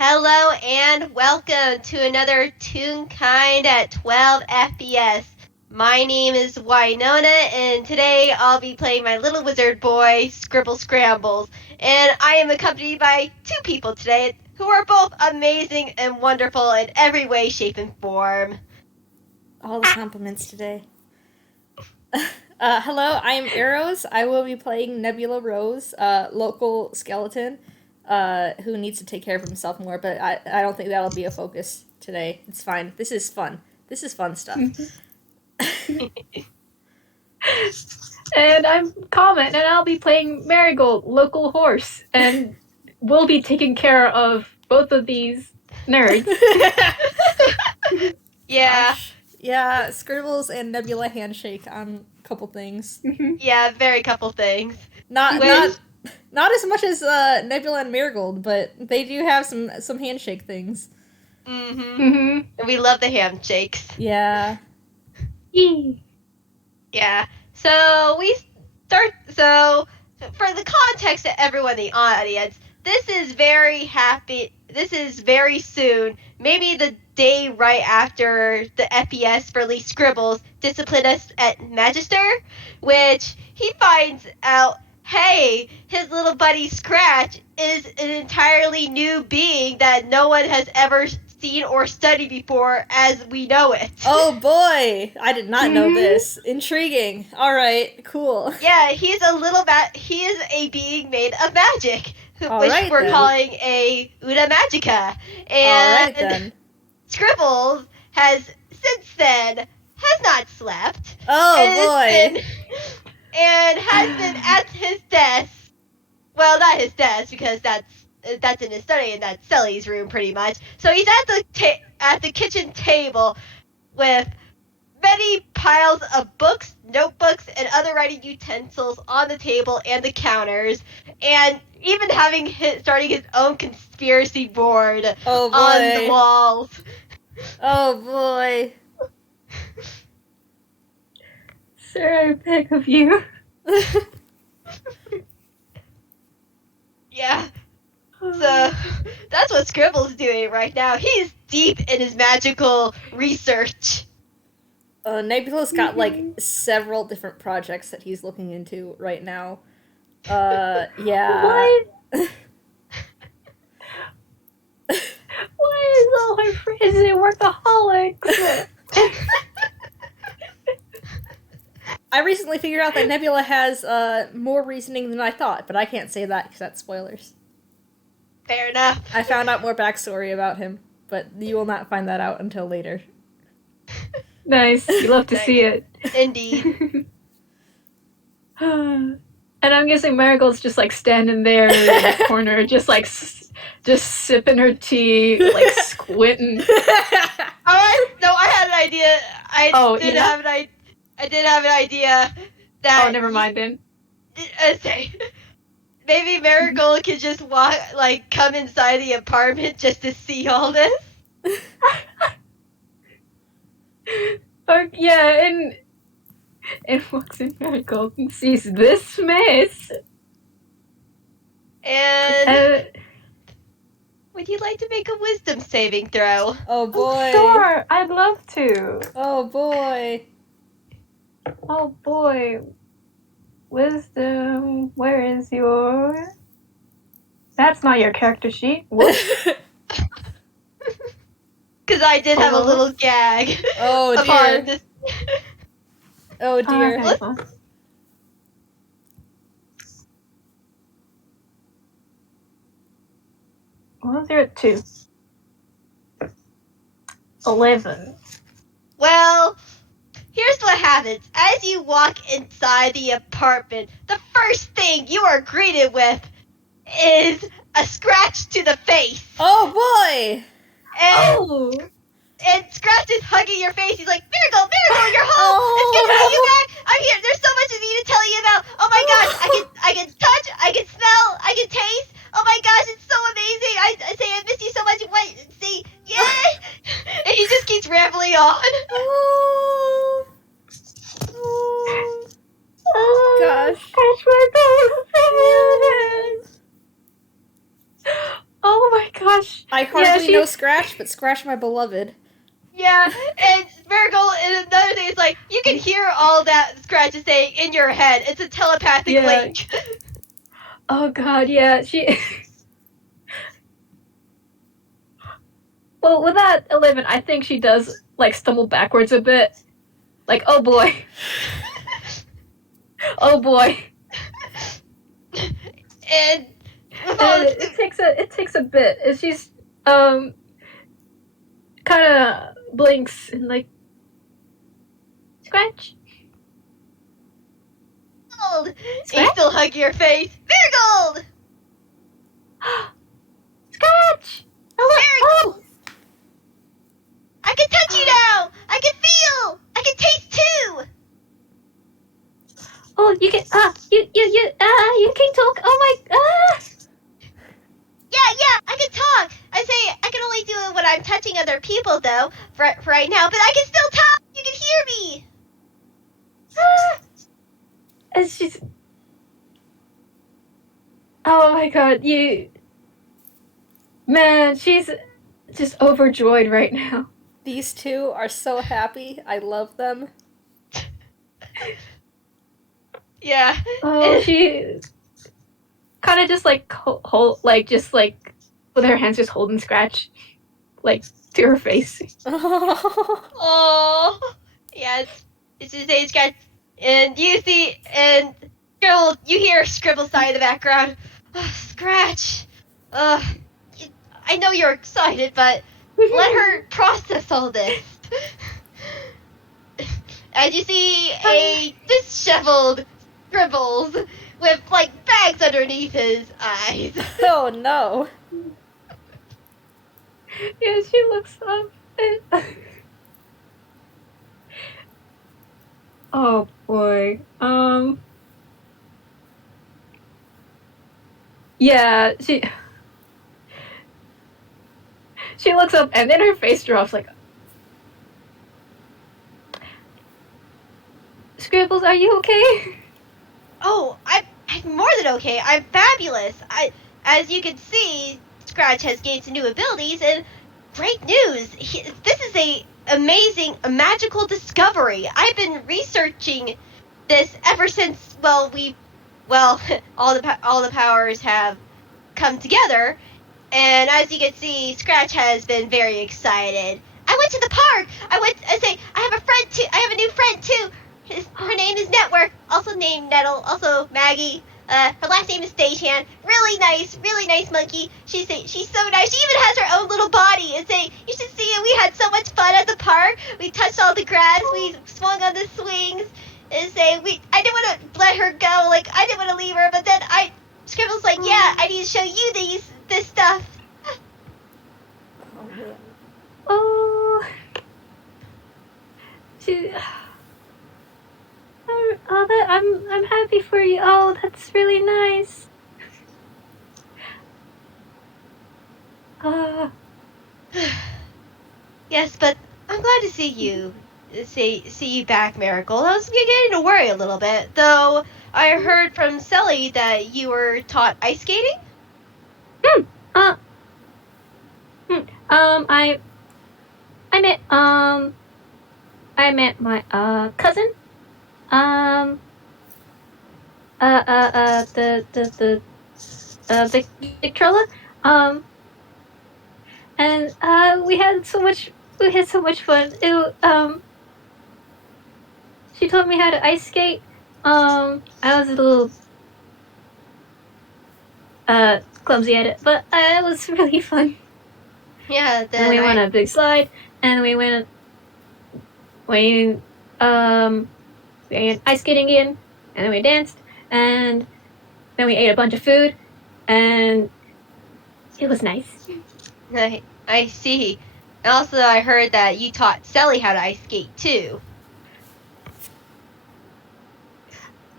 Hello and welcome to another Toonkind at 12 FPS. My name is Winona and today I'll be playing my little wizard boy, Scrambles. And I am accompanied by two people today who are both amazing and wonderful in every way, shape, and form. All the compliments today. Hello, I'm Arrows. I will be playing Nebula Rose, local skeleton, who needs to take care of himself more, but I don't think that'll be a focus today. It's fine. This is fun. This is fun stuff. And I'm Comet, and I'll be playing Marigold, local horse, and we'll be taking care of both of these nerds. Yeah. Gosh. Yeah, Scribbles and Nebula handshake on a couple things. Yeah, very couple things. Not as much as Nebula and Marigold, but they do have some handshake things. And we love the handshakes. Yeah. Yeah. So for the context of everyone in the audience, this is very soon, maybe the day right after the FPS for Lee Scribbles disciplined us at Magister, which he finds out, hey, his little buddy Scratch is an entirely new being that no one has ever seen or studied before as we know it. Oh boy! I did not know this. Intriguing. Alright, cool. Yeah, he is a being made of magic, which we're calling a Una Magica. And Alright then. Scribbles has since then has not slept. Oh boy. And has been at his desk. Well, not his desk because that's in his study and that's Sully's room pretty much. So he's at the kitchen table with many piles of books, notebooks, and other writing utensils on the table and the counters, and even starting his own conspiracy board on the walls. Oh boy. Sir, I beg of you. Yeah. So that's what Scribble's doing right now. He's deep in his magical research. Nebula's got several different projects that he's looking into right now. Yeah. What? Why is all my friends workaholics? I recently figured out that Nebula has more reasoning than I thought, but I can't say that because that's spoilers. Fair enough. I found out more backstory about him, but you will not find that out until later. Nice. You love to see it. Indeed. And I'm guessing Marigold's just standing there in the corner, just sipping her tea, squinting. Alright, no, I had an idea. I did have an idea that. Oh, never mind then. Maybe Marigold could just come inside the apartment just to see all this. Yeah, and walks in Marigold and sees this mess. And would you like to make a wisdom saving throw? Oh boy. Sure, I'd love to. Oh boy. Oh boy. Wisdom, where is your... That's not your character sheet. Whoops. Because I did have a little gag. Oh dear. Oh dear. Okay. Well, they're at 2. 11. Well, here's what happens. As you walk inside the apartment, the first thing you are greeted with is a scratch to the face. Oh boy! And Scratch is hugging your face. He's like, Marigold, you're home. It's good to have you back. I'm here. There's so much I need to tell you about. Oh my gosh, I can touch, I can smell, I can taste. Oh my gosh, it's so amazing. I say I miss you so much. Wait, see, yeah. And he just keeps rambling on. Oh gosh. Oh my god, gosh. I hardly know Scratch, but Scratch my beloved. Yeah, and Marigold, and another thing is like, you can hear all that Scratch is saying in your head. It's a telepathic Yeah. link. Oh god, yeah, she... Well, with that 11, I think she does, like, stumble backwards a bit. Like, oh boy. Oh boy. And with all And this, it takes a bit. And she's, kind of blinks and, like, Scratch? Marigold, and you Scratch? still hug your face. Marigold! Scratch! Marigold! I can touch you now! I can feel! I can taste too! Oh, you can, you can talk. Oh my, Yeah, I can talk! I say, I can only do it when I'm touching other people though, for right now, but I can still talk! You can hear me! And she's, oh my god, man, she's just overjoyed right now. These two are so happy. I love them. Yeah. Oh, she kind of just like just like with her hands just holding Scratch, like to her face. Oh, yeah, it's his age guy. And you see, and Scribble, you hear Scribble sigh in the background. Scratch. I know you're excited, but let her process all this. As you see a disheveled Scribbles with, like, bags underneath his eyes. Oh no. Yeah, she looks up. Oh boy. Yeah, she looks up and then her face drops like, Scribbles, are you okay? Oh, I'm more than okay. I'm fabulous. As you can see, Scratch has gained some new abilities, and great news. This is a magical discovery. I've been researching this ever since. All the powers have come together, and as you can see, Scratch has been very excited. I went to the park. I have a friend too. I have a new friend too. Her name is Network, also named Nettle, also Maggie. Her last name is Stagehand. Really nice monkey. She's so nice. She even has her own little body. And you should see it. We had so much fun at the park. We touched all the grass. We swung on the swings. And I didn't want to let her go. Like, I didn't want to leave her. But then Scribble's like, yeah, I need to show you this stuff. Oh man. Oh, she. I'm happy for you. Oh, that's really nice. Yes, but I'm glad to see you. See you back, Marigold. I was beginning to worry a little bit, though. I heard from Selly that you were taught ice skating. I met my cousin. Victrola. And we had so much fun. She taught me how to ice skate. I was a little clumsy at it, but it was really fun. Yeah, And we went on a big slide, and we went ice skating again, and then we danced, and then we ate a bunch of food, and it was nice. I see. And also, I heard that you taught Selly how to ice skate too.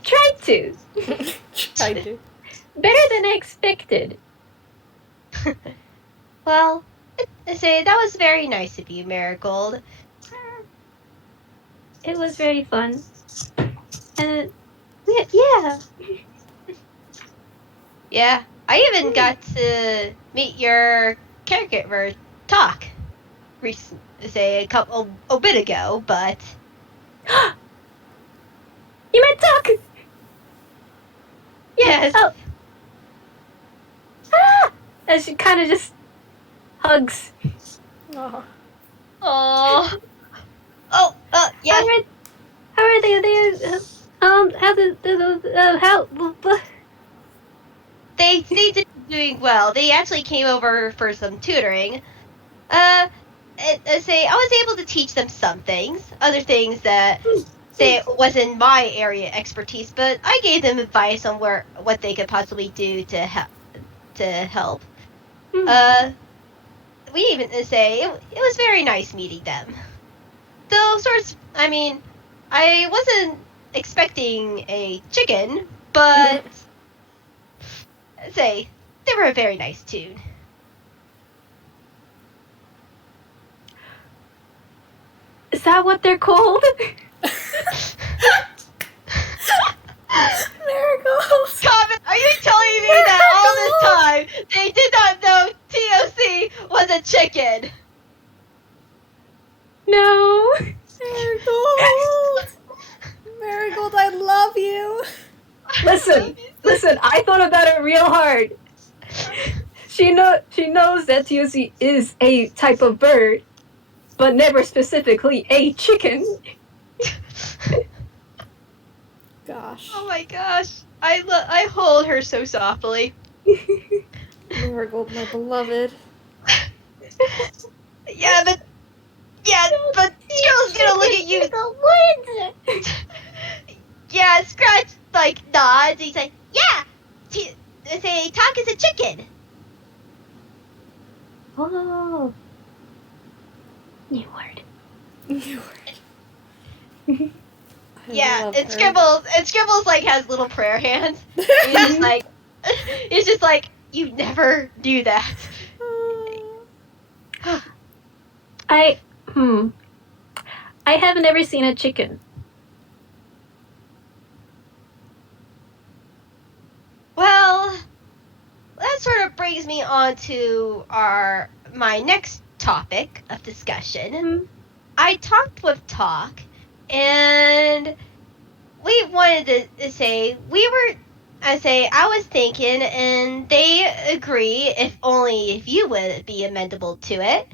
Tried to. Tried to. Better than I expected. Well, I say that was very nice of you, Marigold. It was very fun. And yeah. Yeah, I even got to meet your caregiver talk, say a bit ago, but You meant Duck! Yeah, yes. oh. Ah! And she kind of just hugs. Oh. Oh, yes. How are they? How did, how, They seem to be doing well. They actually came over for some tutoring. Say I was able to teach them some things, other things that say wasn't my area expertise, but I gave them advice on what they could possibly do to help. We even say it was very nice meeting them. Though sorts, I mean, I wasn't expecting a chicken, but say they were a very nice tune. Is that what they're called? Marigold! Comet, are you telling me that all this time they did not know TOC was a chicken? No. Marigold! Marigold, I love you! Listen, I thought about it real hard. She knows that TOC is a type of bird, but never specifically a chicken. Gosh. Oh my gosh. I hold her so softly. Marigold, my beloved. Yeah, but Scribbles gonna look at you. The woods. Yeah, Scratch like nods. He's like, yeah. Say talk is a chicken. Oh. New word. Yeah, and Scribbles like has little prayer hands. He's just like you never do that. I have never seen a chicken. Well, that sort of brings me on to my next topic of discussion. I talked with Talk, and we wanted to say I was thinking, and they agree, if only if you would be amenable to it,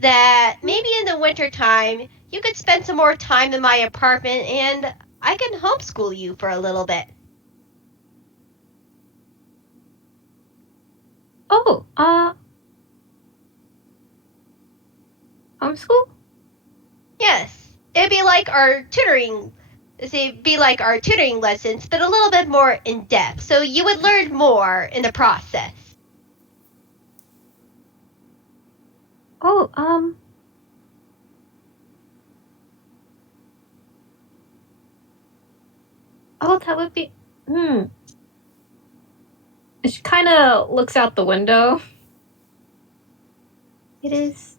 that maybe in the winter time you could spend some more time in my apartment, and I can homeschool you for a little bit. Oh, homeschool? Yes, it'd be like our tutoring. Like our tutoring lessons, but a little bit more in depth, so you would learn more in the process. Oh, oh, that would be. She kind of looks out the window. It is.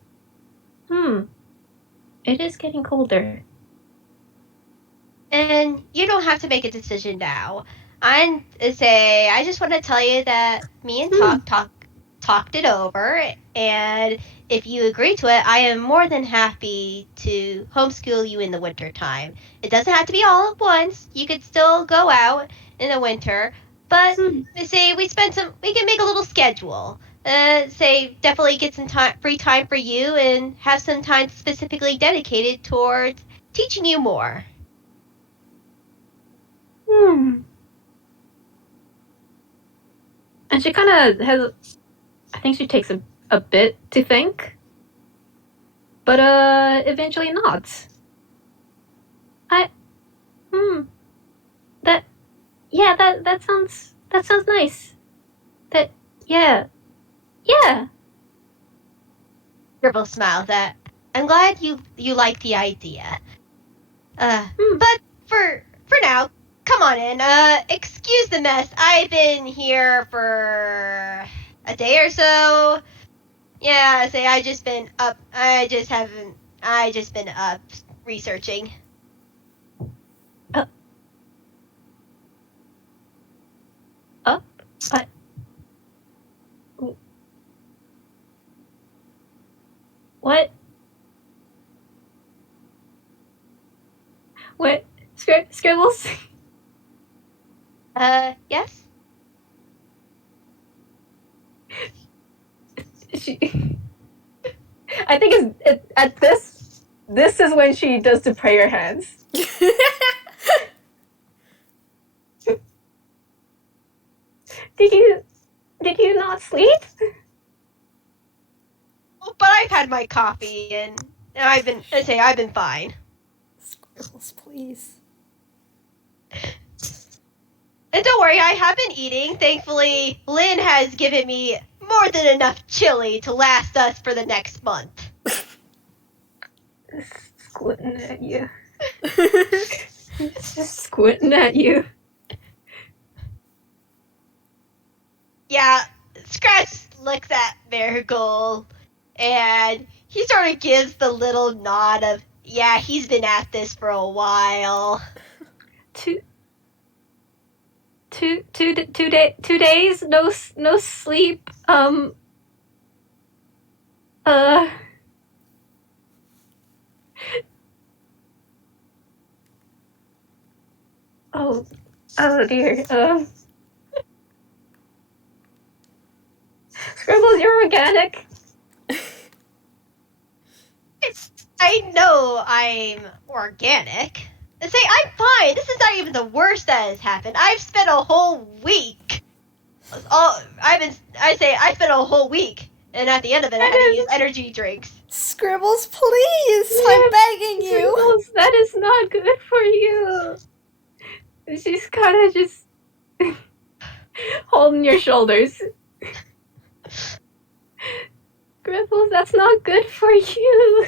It is getting colder. And you don't have to make a decision now. I just want to tell you that me and talked it over, and if you agree to it, I am more than happy to homeschool you in the winter time. It doesn't have to be all at once. You could still go out in the winter, but we can make a little schedule. Definitely get some free time for you, and have some time specifically dedicated towards teaching you more. And she kind of has. I think she takes a bit to think, but eventually nods. That sounds nice. Yeah. Gribble smiles at. I'm glad you like the idea. But for now, come on in. Excuse the mess. I've been here for a day or so. Yeah, I just been up. I just been up researching. Up? What? What? Scribbles? Yes? I think at this is when she does the prayer hands. Did you not sleep? Oh, but I've had my coffee and I've been fine. Scribbles, please. And don't worry, I have been eating. Thankfully, Lynn has given me more than enough chili to last us for the next month. Squinting at you. Just squinting at you. Yeah, Scratch looks at Marigold and he sort of gives the little nod of, yeah, he's been at this for a while. 2 days, no sleep. Oh dear. Scribbles, you're organic. I know I'm organic. Say, I'm fine. This is not even the worst that has happened. I've spent a whole week. I spent a whole week, and at the end of it, I had to use energy drinks. Scribbles, please! I'm begging you! Scribbles, that is not good for you. She's kind of just holding your shoulders. Scribbles, that's not good for you.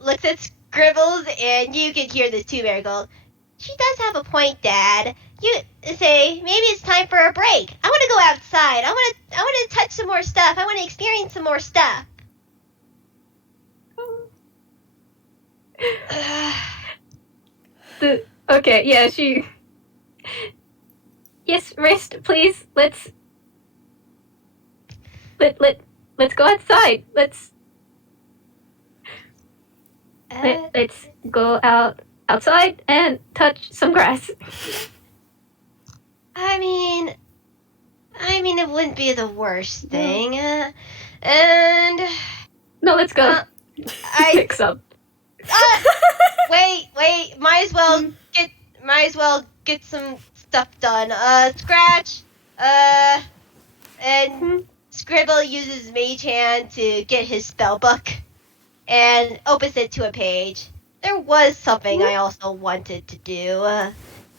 Looks at Scribbles, and you can hear this too, Marigold. She does have a point, Dad. You say maybe it's time for a break. I want to go outside. I want to touch some more stuff. I want to experience some more stuff. Okay, yeah, she. Yes, rest, please. Let's go outside. Let's go outside and touch some grass. I mean, it wouldn't be the worst thing. And No, let's go. Picks up. Wait. Might as well get some stuff done. Scratch. And Scribble uses Mage Hand to get his spell book and opens it to a page. There was something I also wanted to do.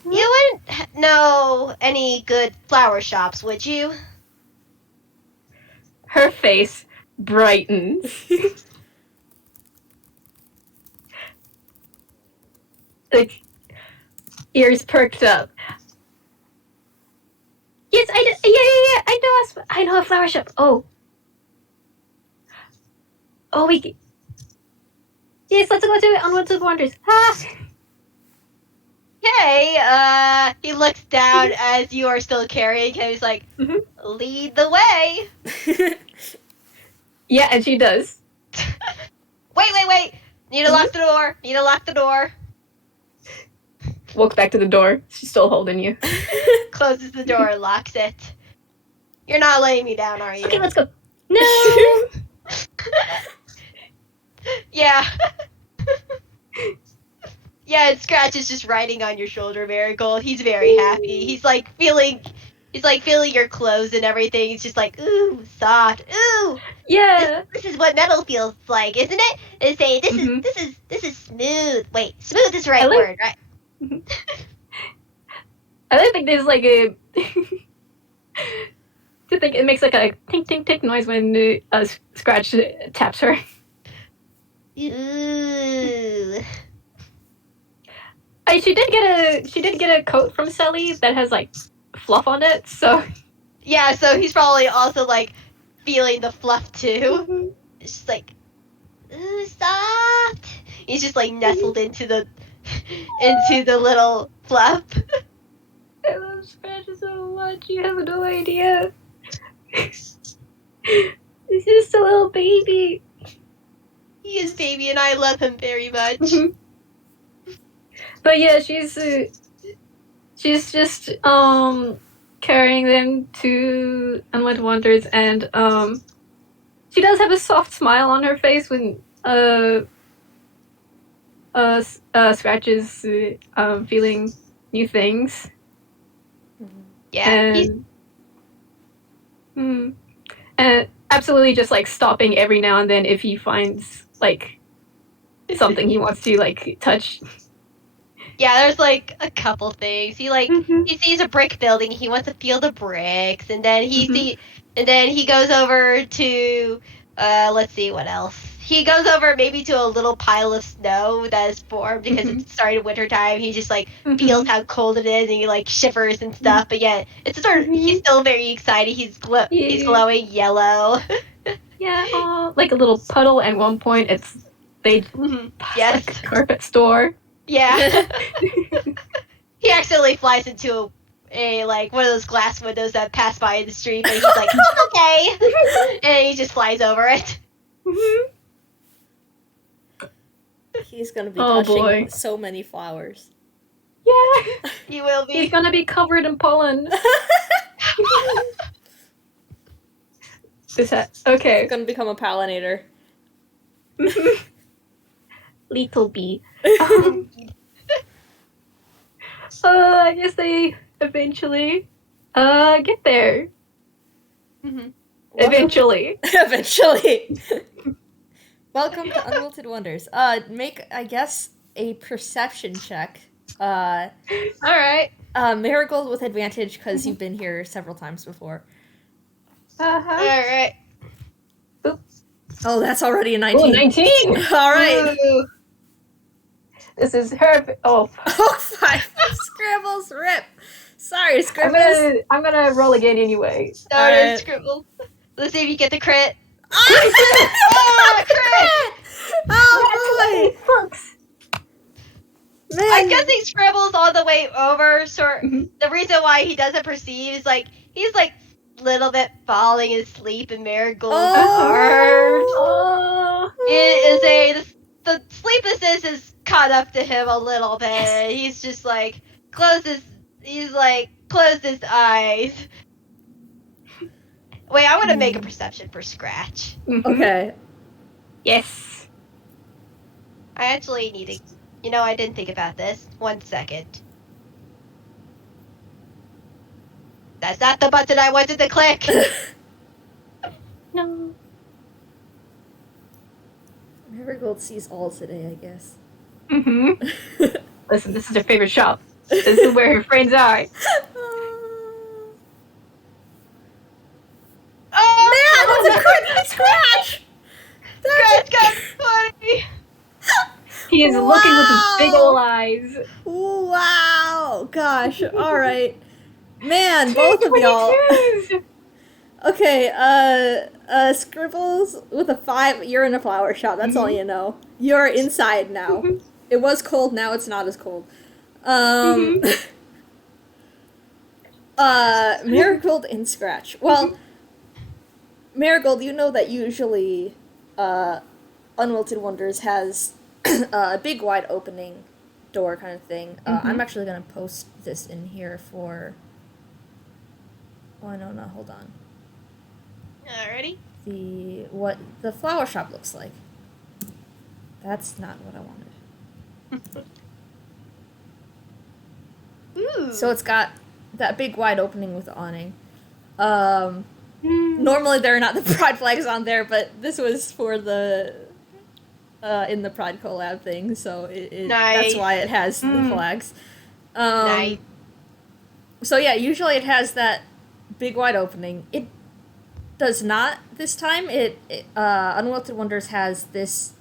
You wouldn't know any good flower shops, would you? Her face brightens. Like, ears perked up. Yes, I know a flower shop. Oh, yes, let's go to it. Onwards of Wonders. Okay, he looks down as you are still carrying him. He's like, lead the way. Yeah, and she does. Wait. Need to lock the door. Walks back to the door. She's still holding you. Closes the door, locks it. You're not laying me down, are you? Okay, let's go. No! Yeah. Yeah, and Scratch is just riding on your shoulder, Marigold. He's very happy. He's like feeling your clothes and everything. He's just like, ooh, soft. Ooh. Yeah. This is what metal feels like, isn't it? They say this is smooth. Wait, smooth is the right word, right? I don't think there's like a. I think it makes like a tink tink tink noise when Scratch taps her. Ooh. She did get a coat from Sally that has like fluff on it, so. Yeah, so he's probably also like feeling the fluff too. It's just like, ooh, soft. He's just like nestled into the little fluff. I love Scratch so much. You have no idea. He's just a little baby. baby. He is baby, and I love him very much. But yeah, she's just carrying them to Unlimited Wonders, and she does have a soft smile on her face when Scratch is feeling new things. Yeah, he's and absolutely just like stopping every now and then if he finds like something he wants to like touch. yeah. There's like a couple things. He sees a brick building. He wants to feel the bricks, and then he goes over to let's see what else. He goes over maybe to a little pile of snow that is formed because it's started wintertime. He just like feels how cold it is, and he like shivers and stuff. But yet it's sort of he's still very excited. He's glowing yellow. Yeah, like a little puddle. At one point, they Yes. like a carpet store. Yeah. He accidentally flies into a like one of those glass windows that pass by in the street, but he's like, okay, and he just flies over it. He's gonna be touching so many flowers. Yeah, He will be. he's gonna be covered in pollen. Okay. He's gonna become a pollinator. Little bee. I guess they eventually get there. Eventually. Eventually. Welcome to Unwilted Wonders. Make, I guess, a perception check. Alright. Marigold with advantage because you've been here several times before. Alright. Oh, that's already a 19. Ooh, 19! Alright. This is her. Oh, 5. Scrambles, rip. Sorry, Scribbles. I'm gonna roll again anyway. Sorry, Scribbles. Let's see if you get the crit. Oh, crit! Oh, boy. Man. I'm guessing Scribbles all the way over. The reason why he doesn't perceive is like he's like a little bit falling asleep in Marigold's arms. Oh. The sleeplessness is caught up to him a little bit. Yes. He's just like closed his eyes. Wait, I want to make a perception for Scratch. Okay. Yes. I actually need to. You know, I didn't think about this. 1 second. That's not the button I wanted to click. No. Marigold sees all today, I guess. Listen, this is her favorite shop. This is where her friends are. Oh, man, that's a crit Scratch! Scratch got funny. He is looking with his big old eyes. Wow! Gosh, alright. Man, both of y'all. Okay, Scribbles with a 5, you're in a flower shop, that's all you know. You're inside now. It was cold, now it's not as cold. Marigold and Scratch. Well, Marigold, you know that usually, Unwilted Wonders has a big wide opening door kind of thing. I'm actually gonna post this in here for... Oh, no, hold on. Alrighty. What the flower shop looks like. That's not what I wanted. Ooh. So it's got that big wide opening with the awning. Normally there are not the Pride flags on there, but this was for the in the Pride collab thing, so nice. That's why it has the flags. Nice. So yeah, usually it has that big wide opening. It does not this time. Unwilted Wonders has this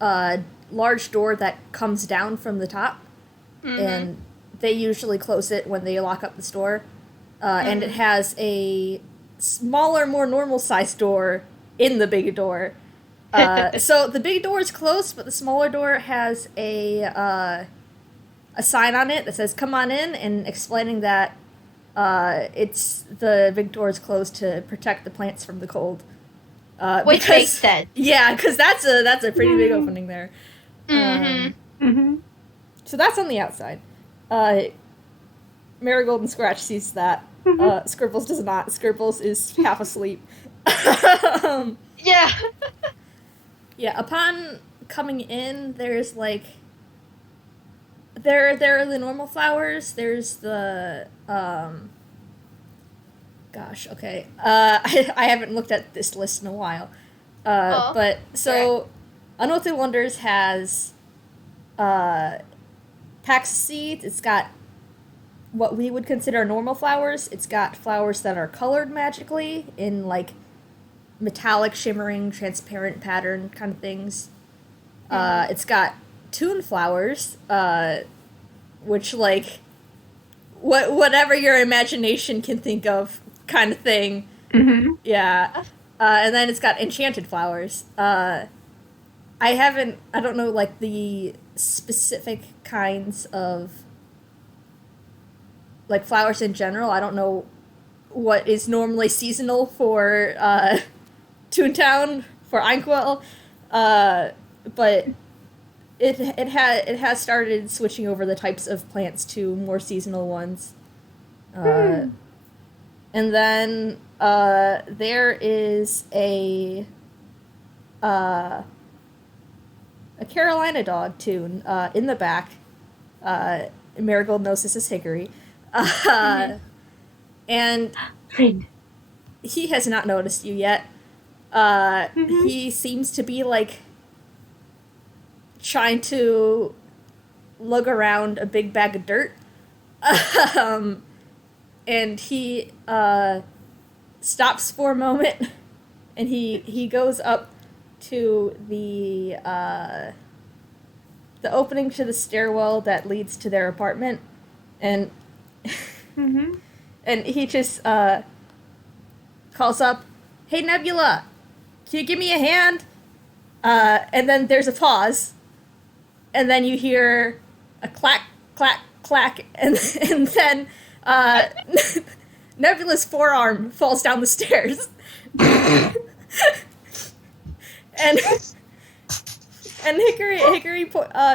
large door that comes down from the top, and they usually close it when they lock up the store. And it has a smaller, more normal sized door in the big door. So the big door is closed, but the smaller door has a sign on it that says "Come on in," and explaining that the big door is closed to protect the plants from the cold. Which because- makes sense. Yeah, because that's a pretty big opening there. Mm-hmm. So that's on the outside. Marigold and Scratch sees that. Scribbles does not. Scribbles is half asleep. Yeah. Yeah, upon coming in, there's like there are the normal flowers. There's the gosh, okay. I haven't looked at this list in a while. But so Unearthly Wonders has Pax seeds. It's got what we would consider normal flowers. It's got flowers that are colored magically in like metallic, shimmering, transparent pattern kind of things. It's got tune flowers, which like whatever your imagination can think of kind of thing. Mm-hmm. Yeah. And then it's got enchanted flowers. I don't know like the specific kinds of like flowers in general. I don't know what is normally seasonal for Toontown for Inkwell, but it has started switching over the types of plants to more seasonal ones. And then there is a Carolina dog tune in the back. Marigold knows this is Hickory. And he has not noticed you yet. He seems to be like trying to lug around a big bag of dirt. And he stops for a moment, and he goes up to the opening to the stairwell that leads to their apartment, and and he just calls up, "Hey Nebula, can you give me a hand?" And then there's a pause, and then you hear a clack, clack, clack, and then Nebula's forearm falls down the stairs. and Hickory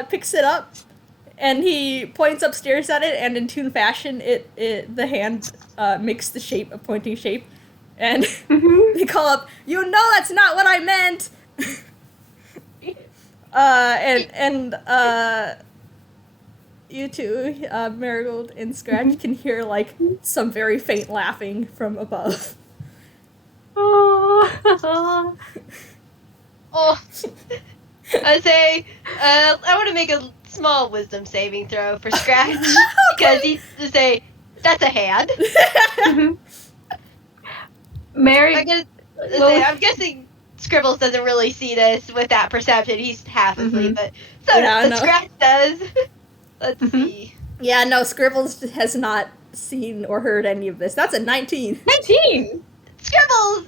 picks it up, and he points upstairs at it, and in Toon fashion, the hand makes the shape, a pointing shape, and they call up, "You know that's not what I meant!" You two, Marigold and Scratch, can hear, like, some very faint laughing from above. Oh. Oh. I say, I want to make a small wisdom saving throw for Scratch. Because he's to say, that's a hand. I'm guessing Scribbles doesn't really see this with that perception. He's half asleep, but Scratch does. Let's see. Yeah, no, Scribbles has not seen or heard any of this. That's a 19. 19! Scribbles,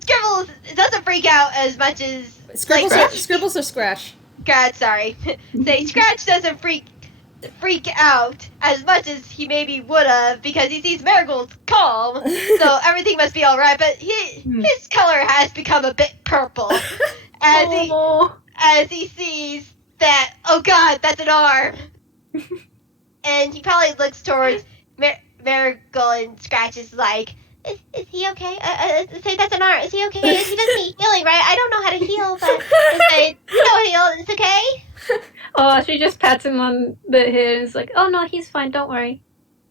Scribbles doesn't freak out as much as... Scribbles or Scratch? God, sorry. Scratch doesn't freak out as much as he maybe would have because he sees Marigold's calm, so everything must be alright, but his color has become a bit purple as he sees that, oh god, that's an arm. And he probably looks towards Marigold, and Scratch is like, is he okay? Say that's an arm. Is he okay? He doesn't need healing, right? I don't know how to heal, but heal. It's okay. Oh, she just pats him on the head and is like, "Oh no, he's fine. Don't worry.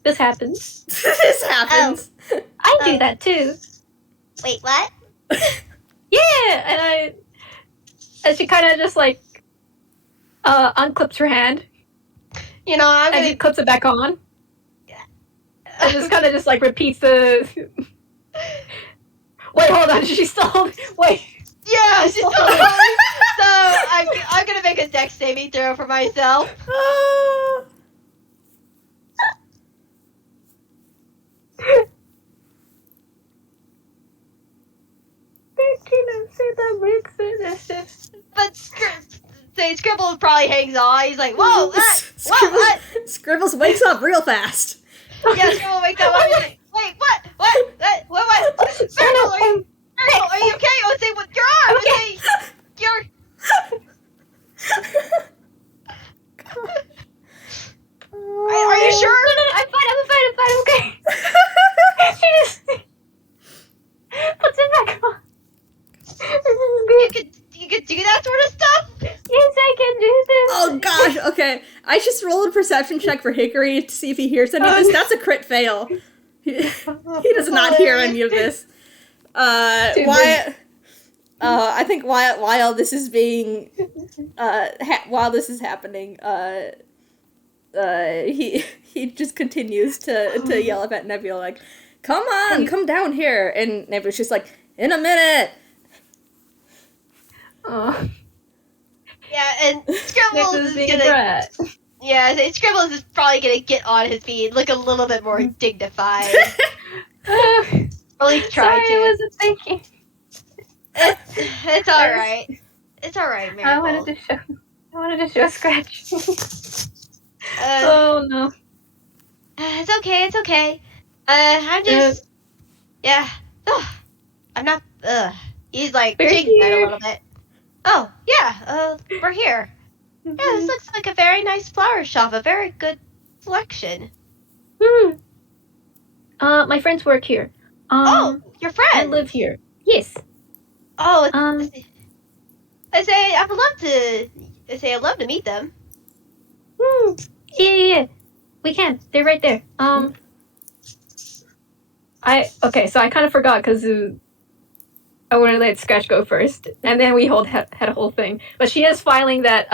This happens. This happens. I do that too." Wait, what? Yeah, and she kind of just like unclips her hand. And she clips it back on. And just kind of just like repeats the. Wait, hold on. She's still holding. Wait. Yeah, she's still holding. So I'm gonna make a dex saving throw for myself. But Scribbles probably hangs on. He's like, "Whoa, what? Scribbles wakes up real fast. Yeah, Scribbles wakes up. Wait, what? Scribbles, I just rolled a perception check for Hickory to see if he hears any of this. That's a crit fail. He does not hear any of this. Wyatt. I think Wyatt, while this is being, while this is happening, he just continues to yell up at Nebula like, "Come on, come down here!" And Nebula's just like, "In a minute." Oh. Yeah, and Scribbles is being gonna. brat. Yeah, Scribbles is probably gonna get on his feet, look a little bit more dignified. Or at least try Sorry, to. I wasn't thinking. It's all right. It's all right, Marigold. I wanted to show Scratch. Uh, Oh no. It's okay. It's okay. I'm just. Yeah. Ugh. I'm not. He's like We're jigging it a here. little bit. Oh yeah. We're here. Yeah, this looks like a very nice flower shop. A very good selection. My friends work here. Oh, your friend. I live here. Yes. Oh, Um. I'd love to meet them. Yeah. We can. They're right there. So I kind of forgot because I wanted to let Scratch go first, and then we had a whole thing. But she is filing that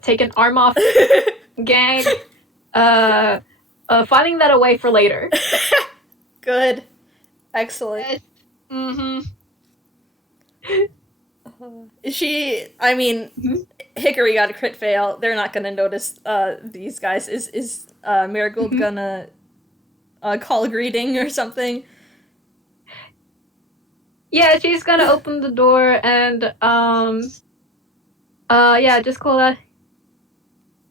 take an arm off gag, filing that away for later. Good. Excellent. Mm-hmm. Hickory got a crit fail. They're not gonna notice these guys. Is Marigold gonna call a greeting or something? Yeah, she's gonna open the door and just call out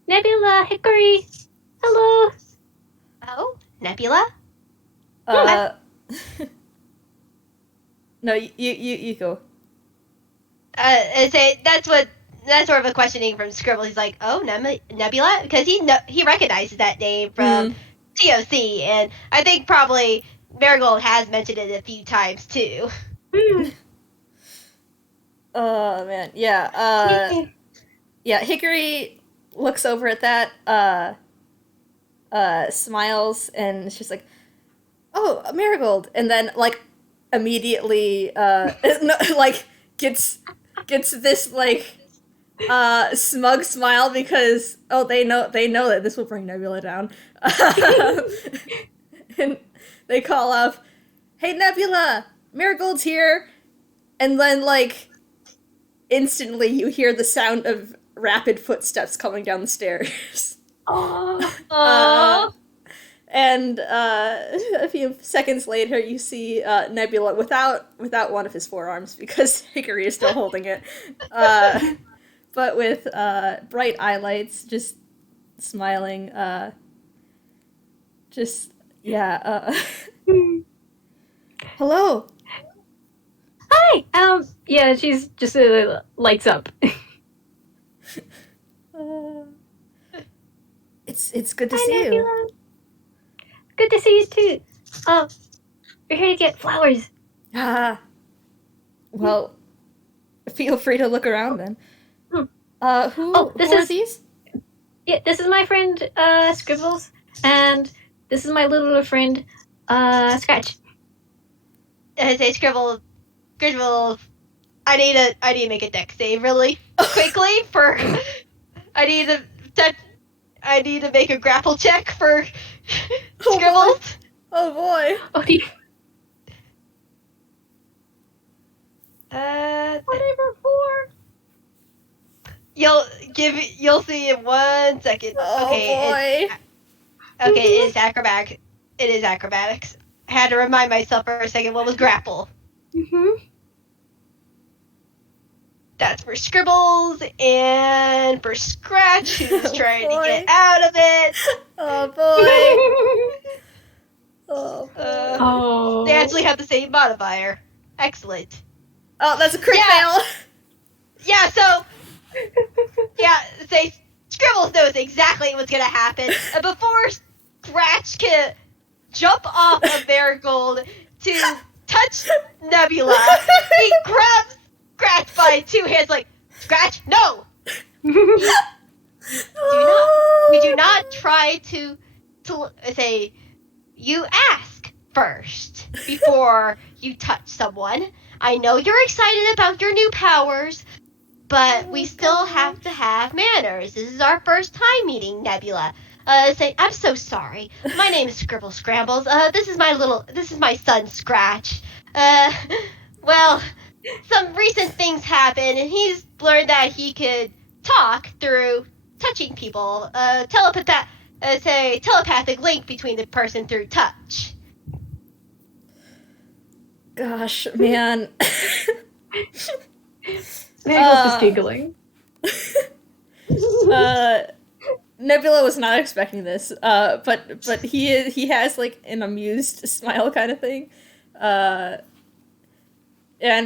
Nebula, Hickory, hello. Oh, Nebula? No, you go. That's sort of a questioning from Scribbles. He's like, oh, Nebula? Because he recognizes that name from TOC, and I think probably Marigold has mentioned it a few times too. Oh man, yeah. Hickory looks over at that, smiles, and it's just like, oh, Marigold, and then like immediately gets this like smug smile because they know that this will bring Nebula down. And they call up, "Hey Nebula, Marigold's here," and then like instantly you hear the sound of rapid footsteps coming down the stairs. And a few seconds later, you see Nebula without one of his forearms because Hickory is still holding it, but with bright highlights, just smiling. Hello. Hi. She's just lights up. It's good to Hi, see Nebula. you. Good to see you too. We're here to get flowers. Well, feel free to look around then. Who are these? Yeah, this is my friend Scribbles, and this is my little friend Scratch. I say Scribbles. I need to make a deck save really quickly for. I need to make a grapple check for Scribbles. Oh boy. Whatever for. You'll see in 1 second. Oh okay, boy. It is acrobatic. It is acrobatics. I had to remind myself for a second what was grapple. That's for Scribbles and for Scratch, who's trying to get out of it. Oh boy. Oh. They actually have the same modifier. Excellent. Oh, that's a crit fail. Yeah, so say Scribbles knows exactly what's gonna happen. And before Scratch can jump off of Marigold to touch Nebula, he grabs Scratch by 2 hands like, Scratch, no! We do not try to say, you ask first before you touch someone. I know you're excited about your new powers, but we still have to have manners. This is our first time meeting Nebula. Say, I'm so sorry. My name is Scrambles. This is my son Scratch. Well, some recent things happened, and he's learned that he could talk through touching people. Telepathic link between the person through touch. Gosh, man. Marigold's just giggling. Nebula was not expecting this, but he has like an amused smile kind of thing, and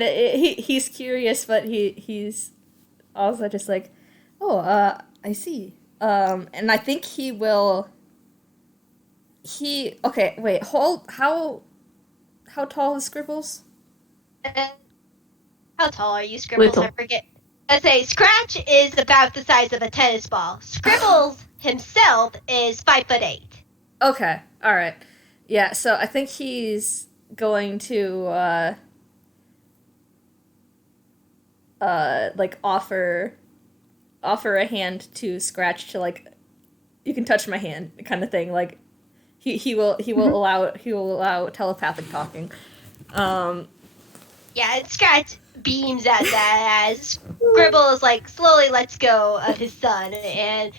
he's curious, but he's also just like, oh, I see, and I think he will. Okay, wait, how tall is Scribbles? How tall are you, Scribbles? Little. I forget. I say Scratch is about the size of a tennis ball. Scribbles himself is 5'8". Okay, all right, yeah. So I think he's going to like offer a hand to Scratch to like, you can touch my hand kind of thing. Like he will allow telepathic talking. Yeah, and Scratch beams at that as Scribbles like slowly lets go of his son, and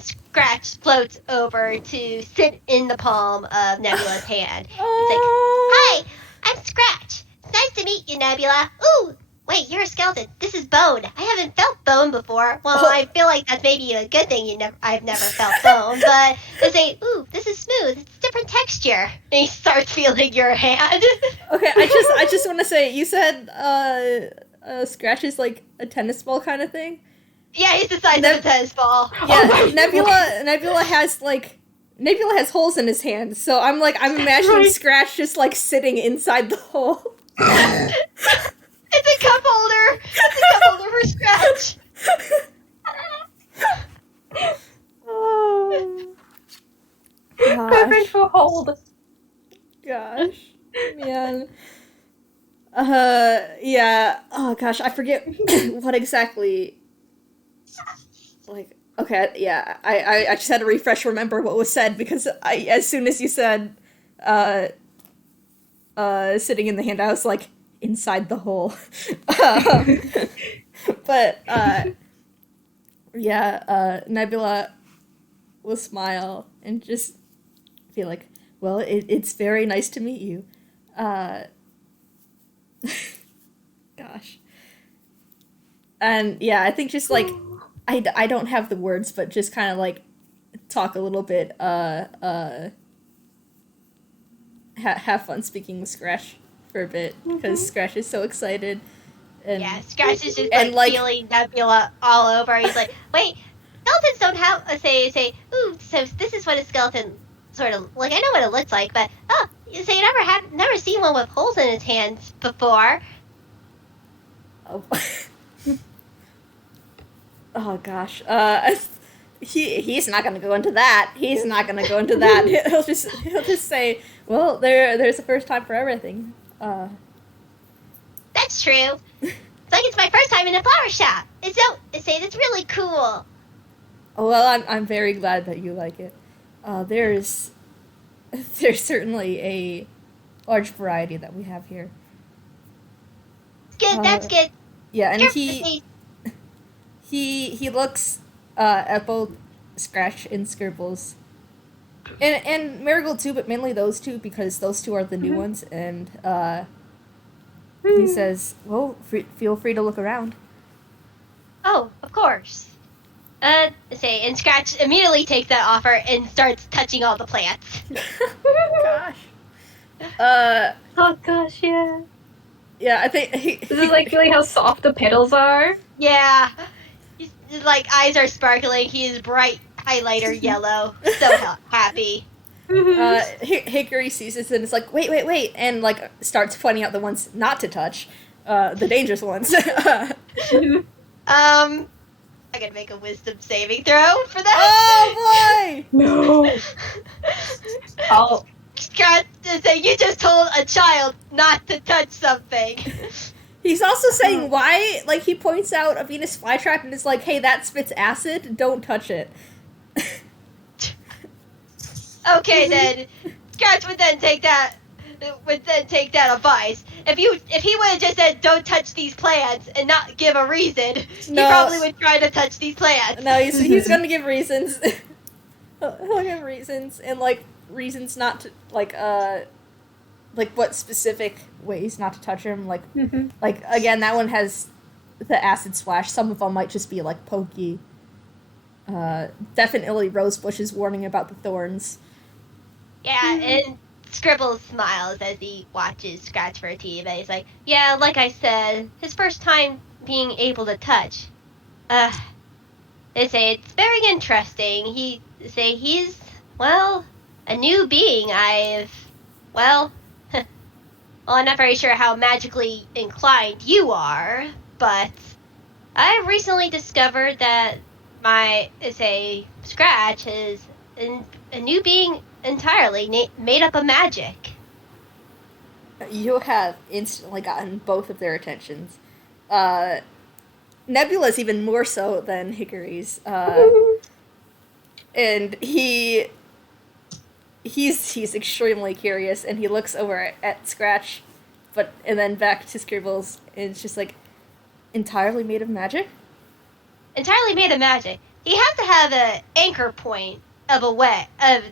Scratch floats over to sit in the palm of Nebula's hand. It's like, hi, I'm Scratch. It's nice to meet you, Nebula. Ooh, wait, you're a skeleton. This is bone. I haven't felt bone before. Well, I feel like that's maybe a good thing. I've never felt bone, but they say, ooh, this is smooth. It's a different texture. And he starts feeling your hand. Okay, I just want to say, you said Scratch is like a tennis ball kind of thing. Yeah, he's the size of a tennis ball. Yeah, Nebula has holes in his hands, so I'm imagining Scratch just like sitting inside the hole. It's a cup holder. It's a cup holder for Scratch. Oh, Perfect for hold. gosh, man. Yeah. Oh gosh, I forget what exactly. Like, okay, yeah. I just had to remember what was said, because as soon as you said, sitting in the hand, I was like, inside the hole. But yeah, Nebula will smile and just feel like, well, it's very nice to meet you. Gosh. And yeah, I think just like, I don't have the words, but just kind of like talk a little bit, have fun speaking with Scratch for a bit, because Scratch is so excited. And, yeah, Scratch is just and, like feeling Nebula all over. He's like, wait, skeletons don't have say, ooh, so this is what a skeleton sort of like. I know what it looks like, but you say you never seen one with holes in its hands before. Oh, oh gosh. He's not gonna go into that. He's not gonna go into that. He'll just say, well, there's a first time for everything. That's true. It's like it's my first time in a flower shop. It's really cool. Oh, well, I'm very glad that you like it. There's certainly a large variety that we have here. Good, that's good. Yeah, and You're he looks at both Scratch and Scribbles, and Marigold too, but mainly those two, because those two are the new ones. And he says, "Well, feel free to look around." Oh, of course. And Scratch immediately takes that offer and starts touching all the plants. Gosh. Oh gosh, yeah. Yeah, I think This is like feeling how soft the petals are. Yeah. His like eyes are sparkling. He is bright highlighter yellow. So happy. Hickory sees this and is like, wait, and like starts pointing out the ones not to touch, the dangerous ones. I'm gonna make a wisdom saving throw for that. Oh boy! No. I'll Scratch to say you just told a child not to touch something. He's also saying why, like, he points out a Venus flytrap and is like, hey, that spits acid, don't touch it. Okay, then Scratch would then take that advice. If he would have just said don't touch these plants and not give a reason, he No. probably would try to touch these plants. No, he's gonna give reasons. He'll give reasons, and, like, reasons not to, like, what specific ways not to touch him, like, like, again, that one has the acid splash. Some of them might just be, like, pokey. Definitely Rosebush's warning about the thorns. Yeah, and Scribbles smiles as he watches Scratch for a team, and he's like, yeah, like I said, his first time being able to touch. They say it's very interesting. He's, well, a new being. Well, I'm not very sure how magically inclined you are, but I've recently discovered that Scratch is a new being entirely made up of magic. You have instantly gotten both of their attentions. Nebula's even more so than Hickory's. And he's extremely curious, and he looks over at Scratch, and then back to Scribbles, and it's just like, entirely made of magic? Entirely made of magic. He has to have an anchor point of a way of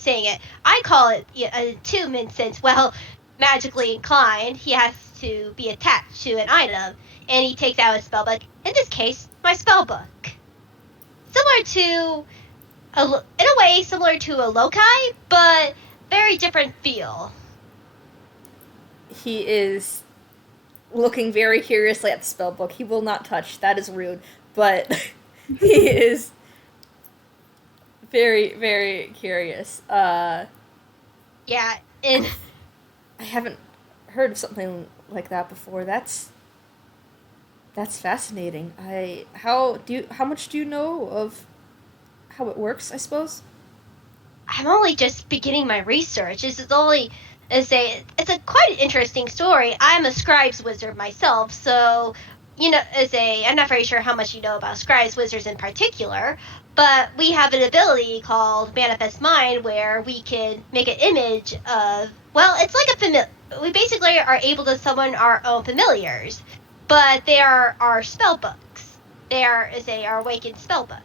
saying it. I call it a attunement, since, well, magically inclined, he has to be attached to an item, and he takes out his spellbook. In this case, my spellbook. In a way, similar to a loci, but very different feel. He is looking very curiously at the spellbook. He will not touch. That is rude. But he is very, very curious. Yeah, and I haven't heard of something like that before. That's fascinating. How much do you know of how it works, I suppose? I'm only just beginning my research. It's a quite an interesting story. I'm a scribes wizard myself, so I'm not very sure how much you know about scribes wizards in particular, but we have an ability called Manifest Mind where we can make an image of, well, it's like we basically are able to summon our own familiars, but they are our spell books. They are our awakened spell books.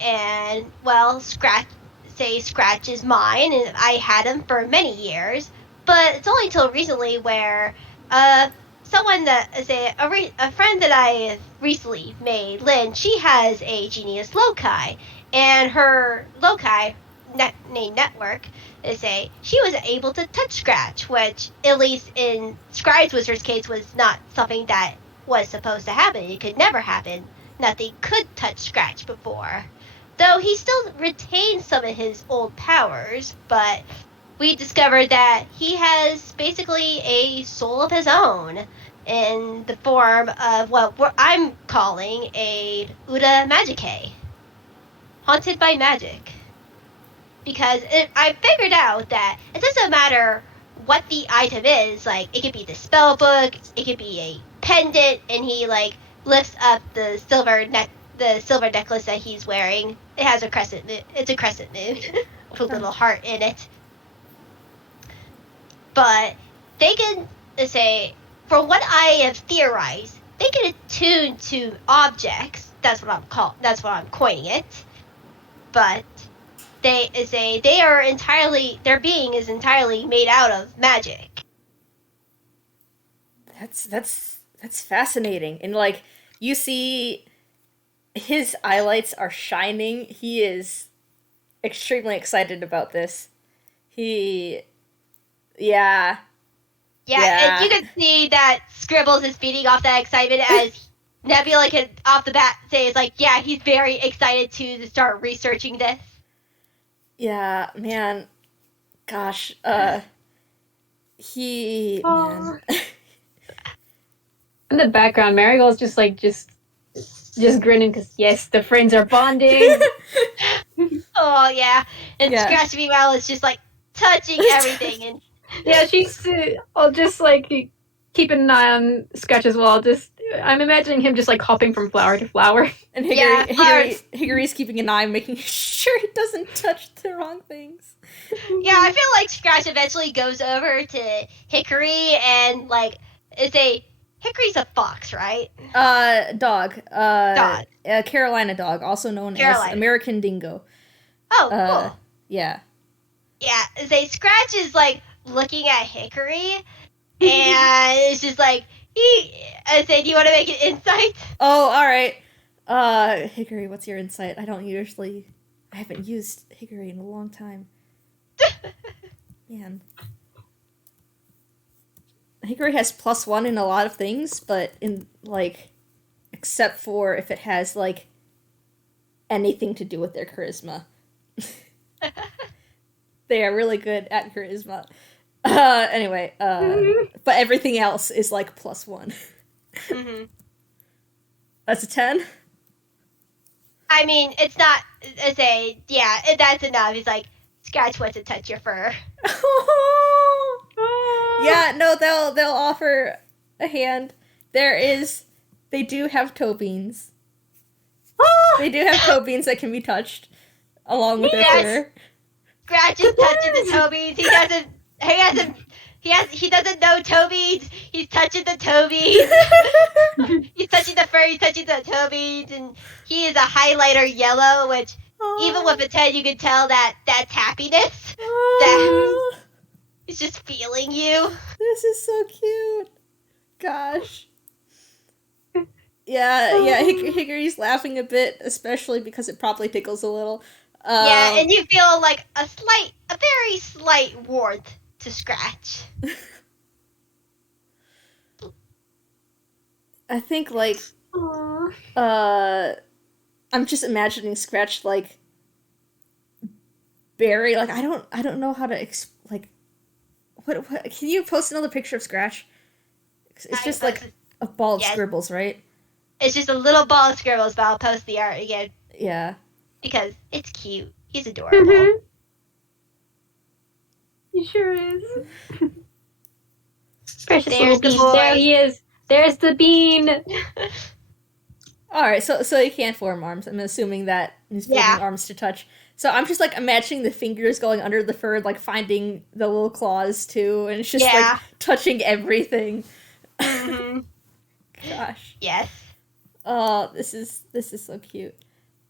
And, well, Scratch is mine, and I had him for many years, but it's only until recently where someone that a friend that I recently made, Lynn, she has a genius loci, and her loci named Network she was able to touch Scratch, which at least in Scribes Wizard's case was not something that was supposed to happen. It could never happen. Nothing could touch Scratch before, though he still retains some of his old powers, but we discovered that he has basically a soul of his own in the form of what I'm calling a Uda Magicae, haunted by magic. Because I figured out that it doesn't matter what the item is, like, it could be the spell book, it could be a pendant, and he, like, lifts up the silver necklace that he's wearing. It has a crescent moon. It's a crescent moon with a little heart in it. But they can from what I have theorized, they can attune to objects. That's what I'm coining it. But their being is entirely made out of magic. That's fascinating. And, like, you see his eyelights are shining. He is extremely excited about this. Yeah, and you can see that Scribbles is feeding off that excitement as Nebula can off the bat say it's like, yeah, he's very excited to start researching this. Yeah, man. Gosh, man. In the background, Marigold's just just grinning because yes, the friends are bonding. Oh yeah, and Yeah. Scratch meanwhile is just like touching everything, and Yeah, she's I'll just like keeping an eye on Scratch as well. Just I'm imagining him just like hopping from flower to flower. And Yeah, Hickory's keeping an eye, making sure he doesn't touch the wrong things. yeah, I feel like Scratch eventually goes over to Hickory and like Hickory's a fox, right? Dog. Dog. A Carolina dog, also known as Carolina. American Dingo. Oh, cool. Yeah. Yeah, Scratch is like looking at Hickory, and it's just like do you want to make an insight? Oh, all right. Hickory, what's your insight? I haven't used Hickory in a long time. Man. Hickory has +1 in a lot of things, but in, like, except for if it has, like, anything to do with their charisma. They are really good at charisma. Anyway, but everything else is, like, +1. Mm-hmm. That's a 10? I mean, it's not. That's enough. He's like, Scratch wants to touch your fur. Yeah, no, they'll offer a hand. They do have toe beans. They do have toe beans that can be touched along with their fur. Scratch is touching the toe beans. He doesn't know toe beans. He's touching the toe beans. He's touching the fur. He's touching the toe beans, and he is a highlighter yellow, which even with a 10, you can tell that's happiness. He's just feeling you. This is so cute. Gosh. Yeah, Hickory's laughing a bit, especially because it probably tickles a little. Yeah, and you feel like a very slight warmth to Scratch. I think, like, I'm just imagining Scratch, like, Barry, like, I don't know how to, what, can you post another picture of Scratch? It's just, like, a ball of Scribbles, right? It's just a little ball of Scribbles, but I'll post the art again. Yeah. Because it's cute. He's adorable. Mm-hmm. He sure is. Precious little bean. There he is. There's the bean. Alright, so he can't form arms. I'm assuming that he's forming arms to touch. So I'm just, like, imagining the fingers going under the fur, like, finding the little claws, too, and it's just, like, touching everything. Mm-hmm. Gosh. Yes. Oh, this is so cute.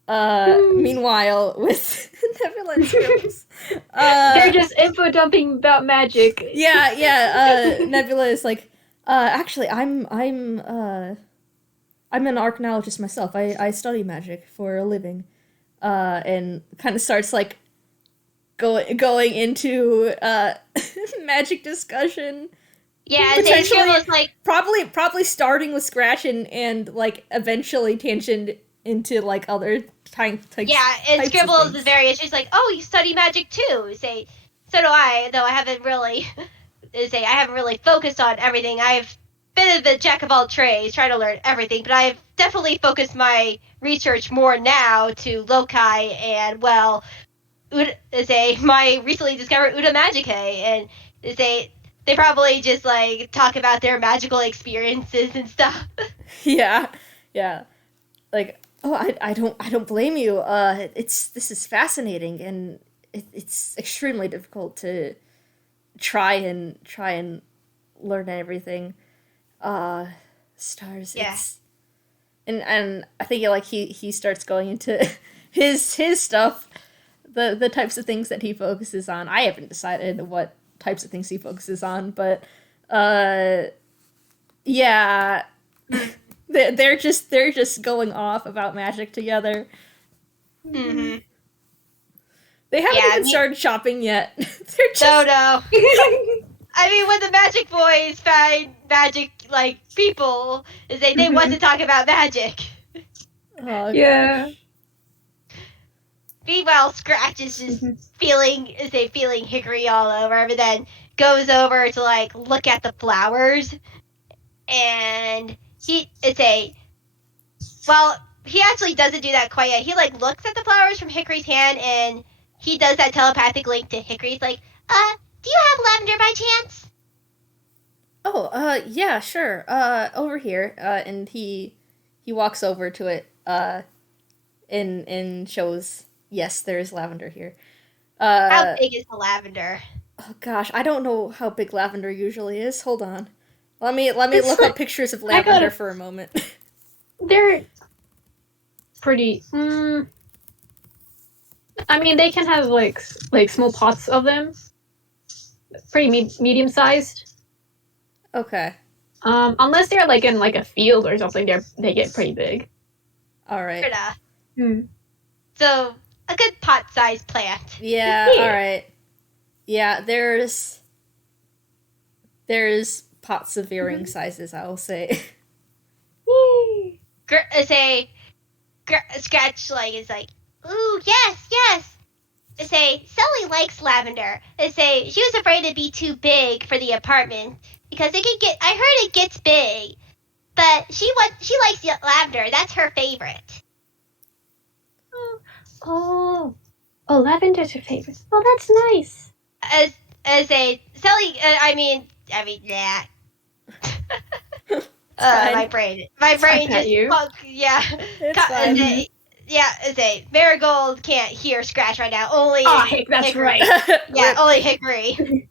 Meanwhile, with Nebula and Scribbles, they're just info dumping about magic. Yeah. Nebula is like, actually, I'm an arcanologist myself. I study magic for a living, and kind of starts like going into magic discussion. Yeah, potentially like probably starting with Scratch and like eventually tangent into like other types. Yeah, and Scribbles is very interesting. Like, oh, you study magic too. So do I. Though I haven't really focused on everything. I've been the jack of all trades, trying to learn everything, but I've definitely focused my research more now to loci and my recently discovered Uda Magicae, and they probably just like talk about their magical experiences and stuff. Yeah. Like, oh, I don't blame you. This is fascinating, and it's extremely difficult to try and learn everything. Stars. Yeah. And I think like he starts going into his stuff, the types of things that he focuses on. I haven't decided what types of things he focuses on, but yeah. They're just going off about magic together. Mm-hmm. They haven't even started shopping yet. They're just... No. I mean, when the magic boys find magic like people, they want to talk about magic. Oh, yeah. Gosh. Meanwhile, Scratch is just feeling Hickory all over, but then goes over to like look at the he actually doesn't do that quite yet. He like looks at the flowers from Hickory's hand, and he does that telepathic link to Hickory. He's like, do you have lavender by chance? Oh, yeah, sure. Over here. And he walks over to it, and shows, yes, there is lavender here. How big is the lavender? Oh gosh, I don't know how big lavender usually is. Hold on. Let me It's look like- up pictures of I lavender gotta- for a moment. They're pretty. I mean, they can have like small pots of them, pretty medium sized. Okay. Unless they're like in like a field or something, they get pretty big. All right. So a good pot-sized plant. Yeah, Yeah. all right. Yeah, there's pots of varying sizes, I will say. Yay! Scratch like is like, ooh, yes. Say Sally likes lavender. Say she was afraid it'd be too big for the apartment because it can get. I heard it gets big, but she likes lavender. That's her favorite. Oh, lavender's her favorite. Oh, that's nice. As a Sally, yeah. fine. My brain At just you. yeah. It's fine. Marigold can't hear Scratch right now. Only Oh, heck, that's Hickory. right. Yeah, only Hickory.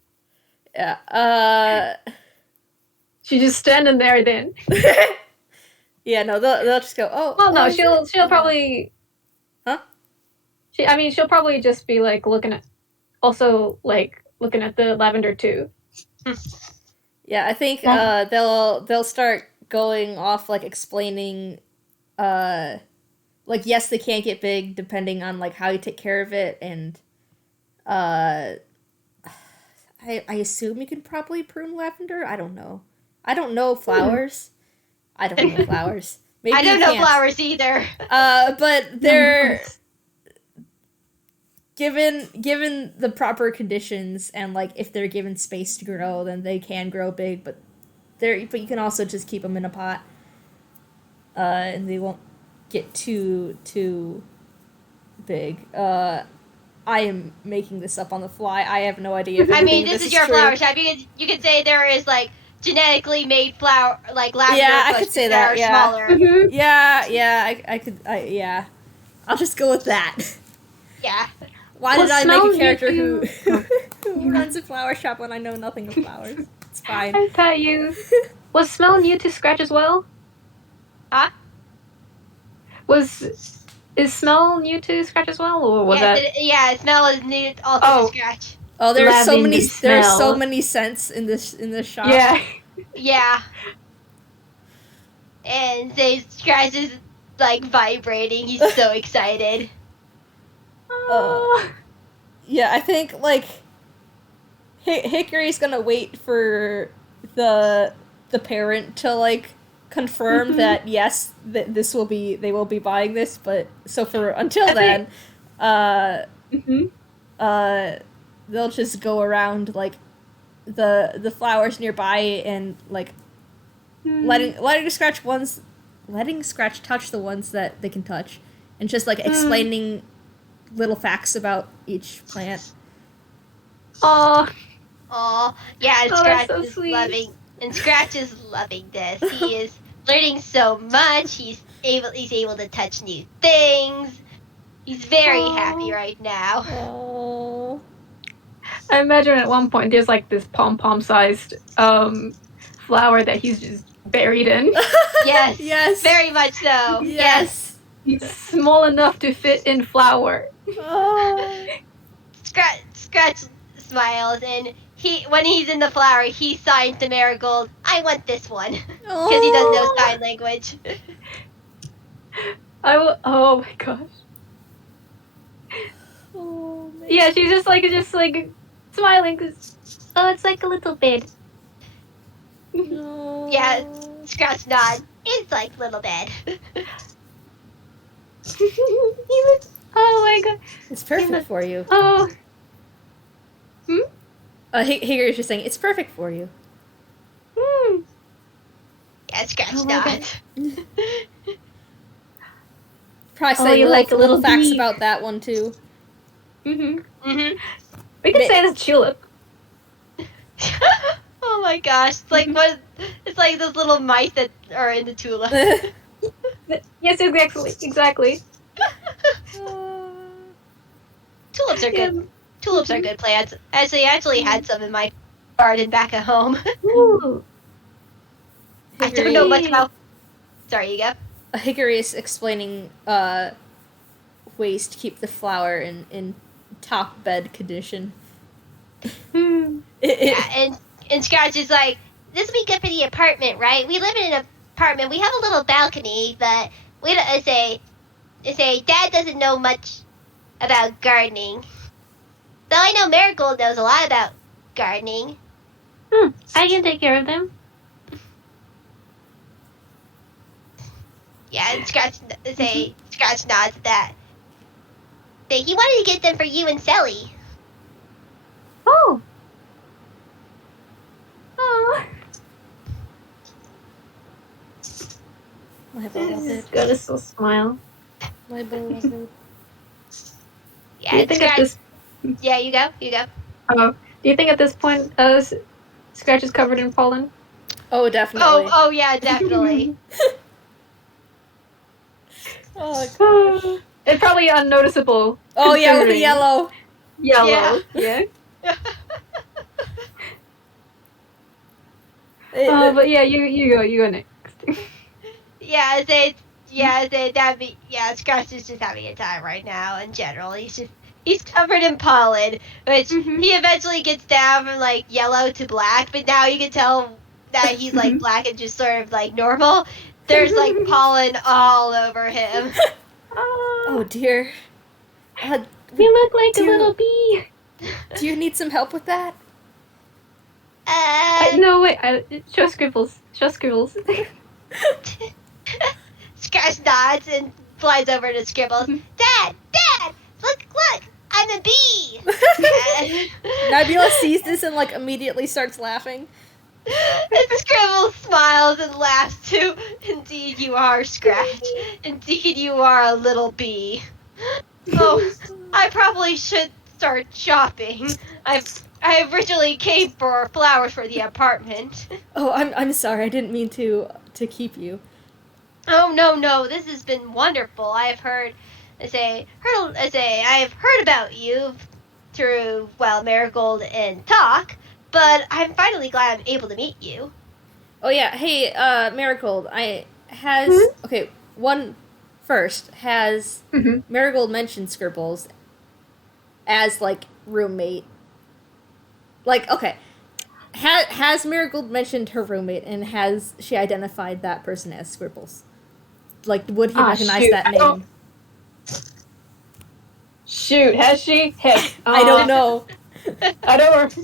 Yeah. She's just standing there then. Yeah, no, they'll just go, oh. Well, no, oh, she'll probably. Huh? She'll probably just be like looking at the lavender too. Yeah, I think they'll start going off like explaining like yes, they can't get big depending on like how you take care of it, and I assume you can probably prune lavender. I don't know. I don't know flowers. I don't know flowers. Maybe I don't you know can't. flowers either. But they're given the proper conditions, and like if they're given space to grow, then they can grow big. But you can also just keep them in a pot, and they won't get too big. I am making this up on the fly. I have no idea. If I mean, anything of this is your true. flower shop. You could say there is like genetically made flower like lavender. Yeah, I could bushes say that, are yeah. smaller. Mhm. Yeah, I could. Yeah, I'll just go with that. Yeah. Why Well, did I smell make a character you who runs a flower shop when I know nothing of flowers? It's fine. I bet you. Was smell new to Scratch as well? Huh? Is smell new to Scratch as well, or was that? Smell is new also Oh. to Scratch. Oh, there are so Lavender many. There are so smell. many scents in this shop. Yeah. Yeah. And say Scratch is like vibrating. He's so excited. Yeah, I think like Hickory's gonna wait for the parent to like confirm that yes, that they will be buying this. But so for until then, they'll just go around like the flowers nearby and like letting Scratch touch the ones that they can touch, and just like explaining little facts about each plant. Oh, Aw, yeah, and Oh, Scratch that's so is sweet. loving this. He is learning so much. He's able to touch new things. He's very Aw. happy right now. Oh. I imagine at one point there's like this pom-pom sized flower that he's just buried in. Yes. Yes. Very much so. Yes. It's small enough to fit in flower. Oh. Scratch smiles, and when he's in the flower, he signs to Marigold, "I want this one," because he doesn't know sign language. Oh my gosh. Oh, man. Yeah, she's just like smiling because it's like a little bit. No. Yeah, Scratch nod. It's like little bed. Oh my god. It's perfect for you. Oh. Hickory's just saying, it's perfect for you. Hmm. Yeah, Scratch Oh my nods. Probably Oh, say you like a little little facts bee. about that one too. Mm-hmm. We could say it's tulip. Oh my gosh, it's like what? It's like those little mice that are in the tulip. Yes, exactly. Tulips are Yeah. good. Tulips are good plants. I actually had some in my garden back at home. Ooh. I don't know much Hickory. about. Sorry, you go. Hickory is explaining ways to keep the flower in top bed condition. Yeah, and Scratch is like, this would be good for the apartment, right? We live in an apartment. We have a little balcony, but we don't. I say, Dad doesn't know much about gardening. Though I know Marigold knows a lot about gardening. I can take care of them. Yeah, and Scratch nods at that. Say he wanted to get them for you and Sally. Oh. Oh. My This beloved. is gonna so smile. My beloved. Yeah, Do you and think at Scratch. this? Yeah, you go. You go. Oh, do you think at this point, Scratch is covered in pollen? Oh, definitely. Oh yeah, definitely. Oh, gosh. It's probably unnoticeable. Oh, yeah, considering- yellow. Yellow. Yeah. But yeah, you go next. Yeah, Scratch is just having a time right now in general. He's covered in pollen, which he eventually gets down from like yellow to black, but now you can tell that he's like black and just sort of like normal. There's like pollen all over him. Oh, dear. You look like a little bee. Do you need some help with that? No, wait. Show Scribbles. Show Scribbles. Scratch nods and flies over to Scribbles. Dad, look, I'm a bee. Nebula sees this and like immediately starts laughing. And Scribbles smiles and laughs too. Indeed, you are, Scratch. Indeed, you are a little bee. Oh, I probably should start shopping. I originally came for flowers for the apartment. Oh, I'm sorry. I didn't mean to keep you. Oh no, this has been wonderful. I've heard about you through Marigold and Talk, but I'm finally glad I'm able to meet you. Oh yeah, hey, Marigold, okay, one first, has Marigold mentioned Scribbles as, like, roommate? Like, okay, has Marigold mentioned her roommate, and has she identified that person as Scribbles? Like, would he recognize that name? Shoot, has she? Heck, I don't know. I don't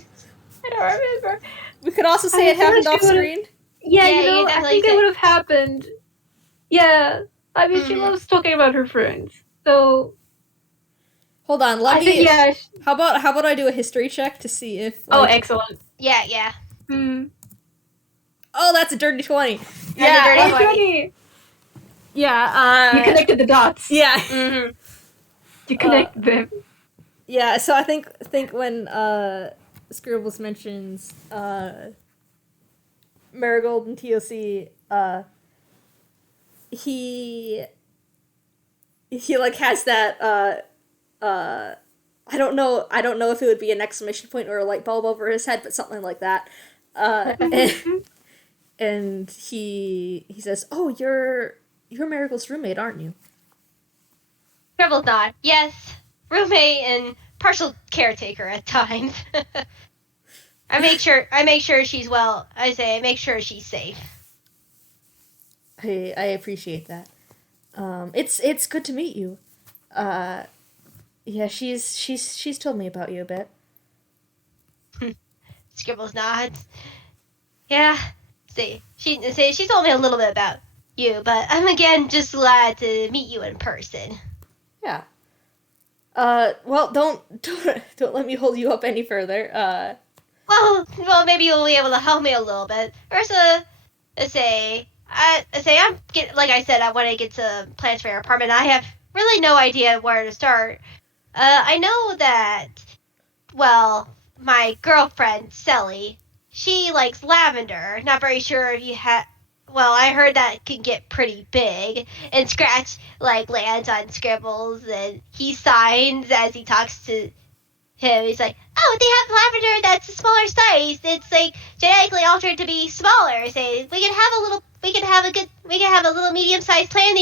remember. We could also say it happened off screen. Yeah, Yeah, you know, you I definitely think it could. would have happened. Yeah, I mean, she loves talking about her friends. So Hold on, I think, yeah. How about I do a history check to see if? Oh, Like, excellent. Yeah. oh, that's a dirty 20. That's a dirty 20. Yeah. You connected the dots. Yeah. Mm-hmm. You connected them. Yeah. So I think when Scribbles mentions Marigold and TOC, he like has that I don't know if it would be an exclamation point or a light bulb over his head, but something like that. And he says, "Oh, you're Marigold's roommate, aren't you?" Scribbles nod. Yes, roommate and partial caretaker at times. I make sure she's well. I make sure she's safe. I appreciate that. It's good to meet you. Yeah, she's told me about you a bit. Scribbles nods. Yeah. She told me a little bit about you, but I'm again just glad to meet you in person. Yeah. Well, don't let me hold you up any further. Well, maybe you'll be able to help me a little bit. First, like I said, I want to get some plans for your apartment. I have really no idea where to start. I know that, well, my girlfriend, Sally, she likes lavender. Not very sure if you have. Well, I heard that can get pretty big. And Scratch, lands on Scribbles, and he signs as he talks to him. He's like, oh, they have lavender that's a smaller size. It's, genetically altered to be smaller. Say, we can have a little medium-sized plant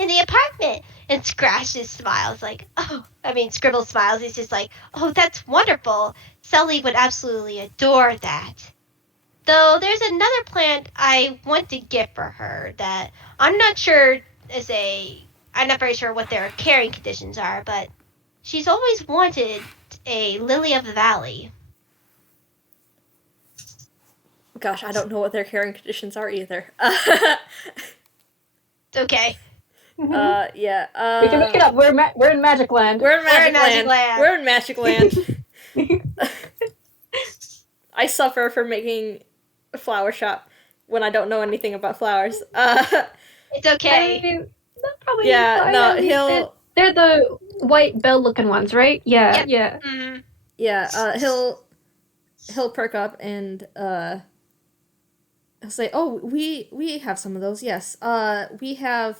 in the apartment. And Scratch just smiles Scribble smiles. He's just like, oh, that's wonderful. Sully would absolutely adore that. Though there's another plant I want to get for her that I'm not very sure what their carrying conditions are, but she's always wanted a lily of the valley. Gosh, I don't know what their carrying conditions are either. It's okay. Yeah. We can look it up. We're in Magic Land. We're in Magic Land. Land. We're in Magic Land. I suffer from making a flower shop when I don't know anything about flowers. It's okay. I mean, that's probably Yeah, fine. no, I mean, he'll... They're the white bell-looking ones, right? Yeah, Yep. yeah. Mm-hmm. Yeah, he'll perk up and he'll say, "Oh, we have some of those. Yes. We have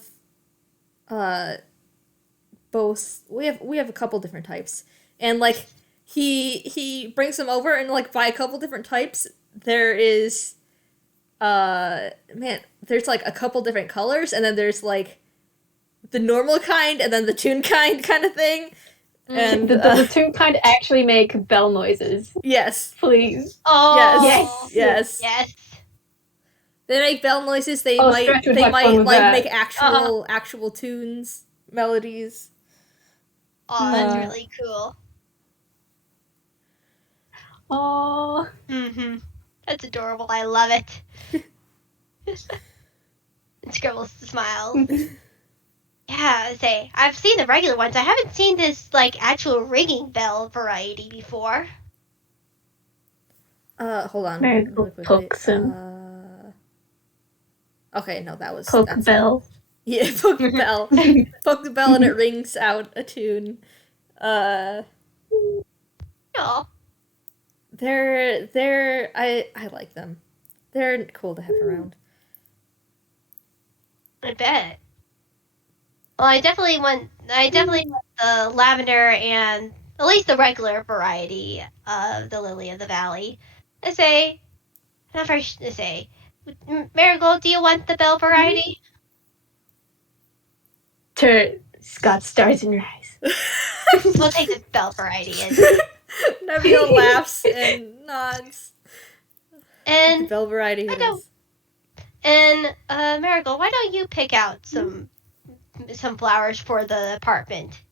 both. We have a couple different types." And he brings them over, and by a couple different types there is there's a couple different colors, and then there's the normal kind and then the Toonkind kind of thing. And the Toonkind actually make bell noises. Yes. Please. Oh. Yes. They make bell noises. They might make actual tunes, melodies. Oh, that's really cool. Oh. Mm-hmm. That's adorable. I love it. And Scribbles smiles. Yeah, I've seen the regular ones. I haven't seen this actual ringing bell variety before. Hold on. Marigold pokes him. Okay, no, that's bell. Yeah, poke the bell. Poke the bell and it rings out a tune. Oh. I like them. They're cool to have around. I bet. Well, I definitely want the lavender and at least the regular variety of the lily of the valley. Marigold, do you want the bell variety? It's got stars in your eyes. We'll take the bell variety. Nebula laughs and nods. And the bell variety it is. And Marigold, why don't you pick out some flowers for the apartment?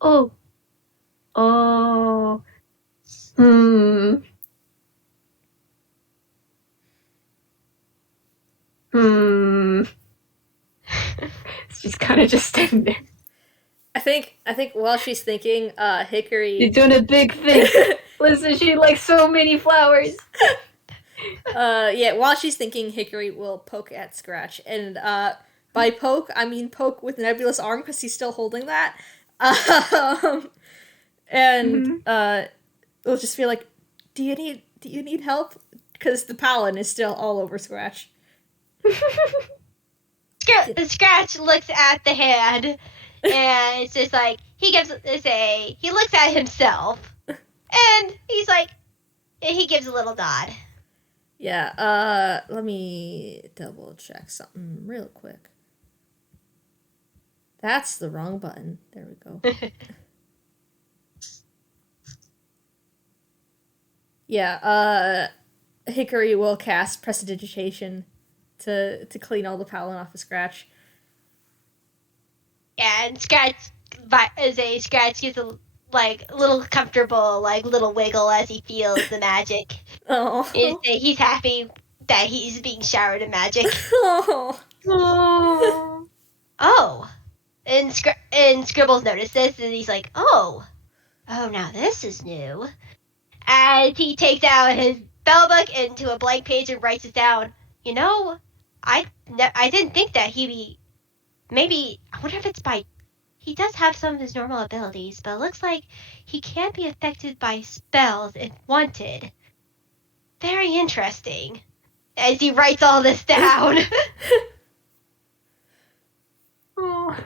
Oh. She's kind of just standing there. I think while she's thinking, Hickory... You're doing a big thing. Listen, she likes so many flowers. Yeah, while she's thinking, Hickory will poke at Scratch. And by poke, I mean poke with Nebula's arm, because he's still holding that. It'll just feel like, do you need help? Because the pollen is still all over Scratch. Scratch looks at the hand, and it's just he looks at himself, and he gives a little nod. Yeah, let me double check something real quick. That's the wrong button. There we go. Yeah, Hickory will cast Prestidigitation to clean all the pollen off of Scratch. And Scratch gets a little comfortable, little wiggle as he feels the magic. Oh. He's happy that he's being showered in magic. Oh. And Scribbles noticed this, and he's like, oh, now this is new. And he takes out his spell book into a blank page and writes it down. I didn't think that he'd be maybe, I wonder if it's by, he does have some of his normal abilities, but it looks like he can be affected by spells if wanted. Very interesting. As he writes all this down. Oh.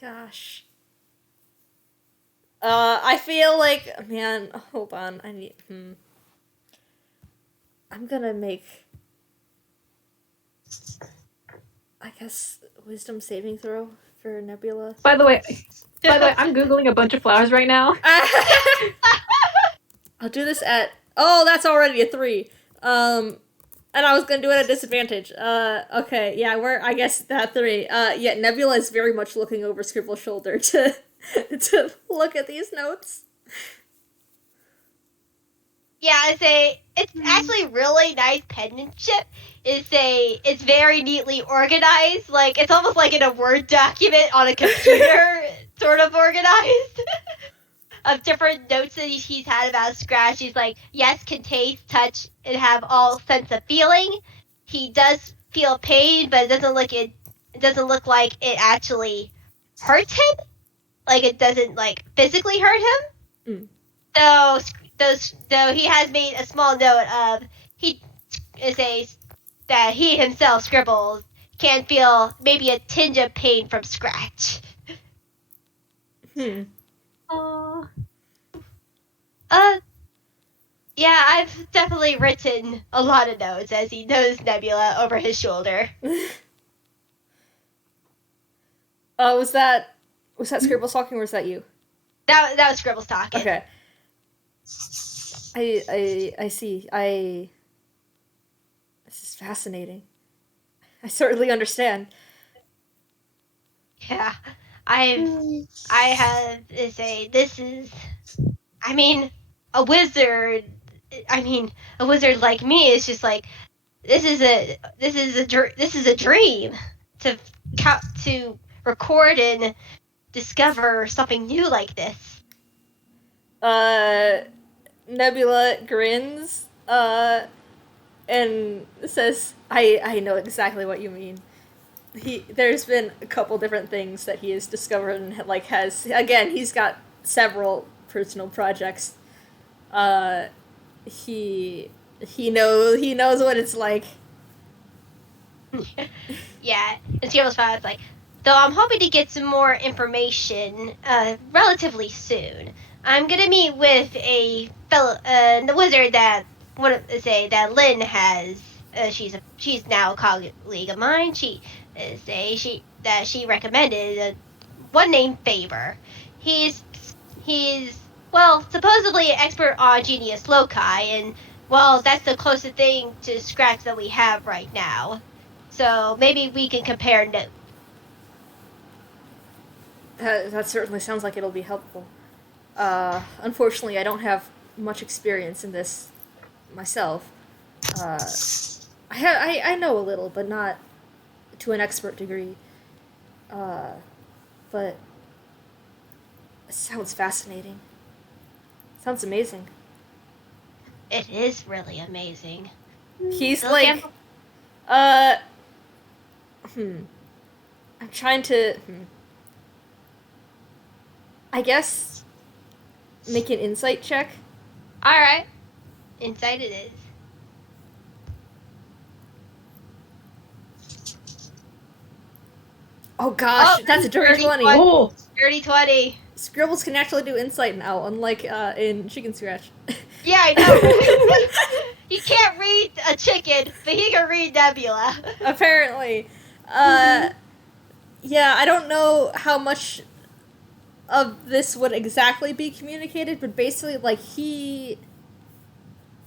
Gosh. I feel like, man, hold on, I'm gonna make, I guess, wisdom saving throw for Nebula. By the way, I'm Googling a bunch of flowers right now. I'll do this at, oh, that's already a 3. And I was gonna do it at disadvantage. Okay, yeah, I guess that 3. Yeah, Nebula is very much looking over Scribble's shoulder to look at these notes. Yeah, I say it's actually really nice penmanship. It's very neatly organized. Like, it's almost like in a Word document on a computer, sort of organized. Of different notes that he's had about Scratch. He's like, yes, can taste, touch, and have all sense of feeling. He does feel pain, but it doesn't look like it actually hurts him. Like, it doesn't like physically hurt him. Though he has made a small note of that he himself, Scribbles, can feel maybe a tinge of pain from Scratch. Yeah, I've definitely written a lot of notes as he knows Nebula over his shoulder. Was that Scribbles talking or was that you? That was Scribbles talking. Okay. I see. This is fascinating. I certainly understand. Yeah, I have to say this is, I mean, a wizard like me is just like, this is a dream to record and discover something new like this. Nebula grins, and says, I know exactly what you mean. There's been a couple different things that he has discovered and, like, he's got several personal projects. He knows what it's like. Yeah, and Scribbles found it's like, though I'm hoping to get some more information relatively soon. I'm gonna meet with a fellow, the wizard that Lynn has. She's now a colleague of mine. She recommended one named Faber. He's supposedly an expert on genius loci, and that's the closest thing to Scratch that we have right now. So maybe we can compare notes. That certainly sounds like it'll be helpful. Unfortunately, I don't have much experience in this myself. I know a little, but not to an expert degree. But it sounds fascinating. Sounds amazing. It is really amazing. He's like, I'm trying to, I guess, make an insight check. Alright. Insight it is. Oh gosh, that's a dirty 20. Oh! Dirty 20. Scribbles can actually do insight now, unlike in Chicken Scratch. Yeah, I know. He can't read a chicken, but he can read Nebula. Apparently. Yeah, I don't know how much of this would exactly be communicated, but basically, like, he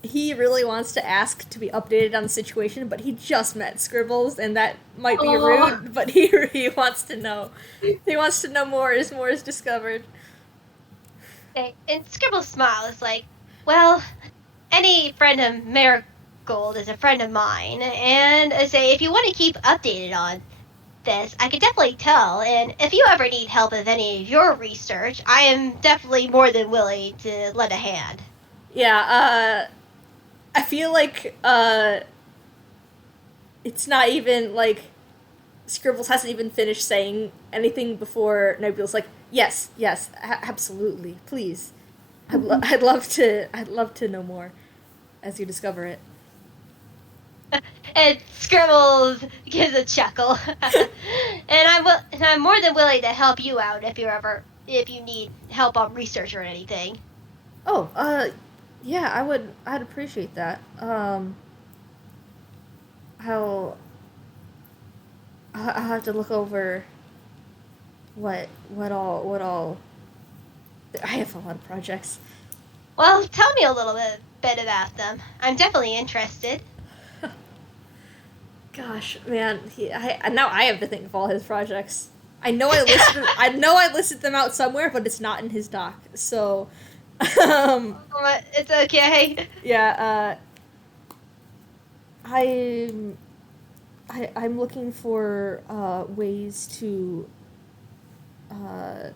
really wants to ask to be updated on the situation, but he just met Scribbles, and that might be rude, but he wants to know. He wants to know more as more is discovered. And Scribbles smiles like, well, any friend of Marigold is a friend of mine, and I say, if you want to keep updated on this, I could definitely tell, and if you ever need help with any of your research, I am definitely more than willing to lend a hand. Yeah, I feel like, it's not even like Scribbles hasn't even finished saying anything before Nebula's like, yes, absolutely, please. I'd love to know more as you discover it. And Scribbles gives a chuckle. And I'm more than willing to help you out if you need help on research or anything. Oh, yeah, I'd appreciate that. I'll have to look over what all. I have a lot of projects. Well, tell me a little bit about them. I'm definitely interested. Gosh, man, now I have to think of all his projects. I know I listed them out somewhere, but it's not in his doc. So, It's okay. yeah, I'm looking for ways to, I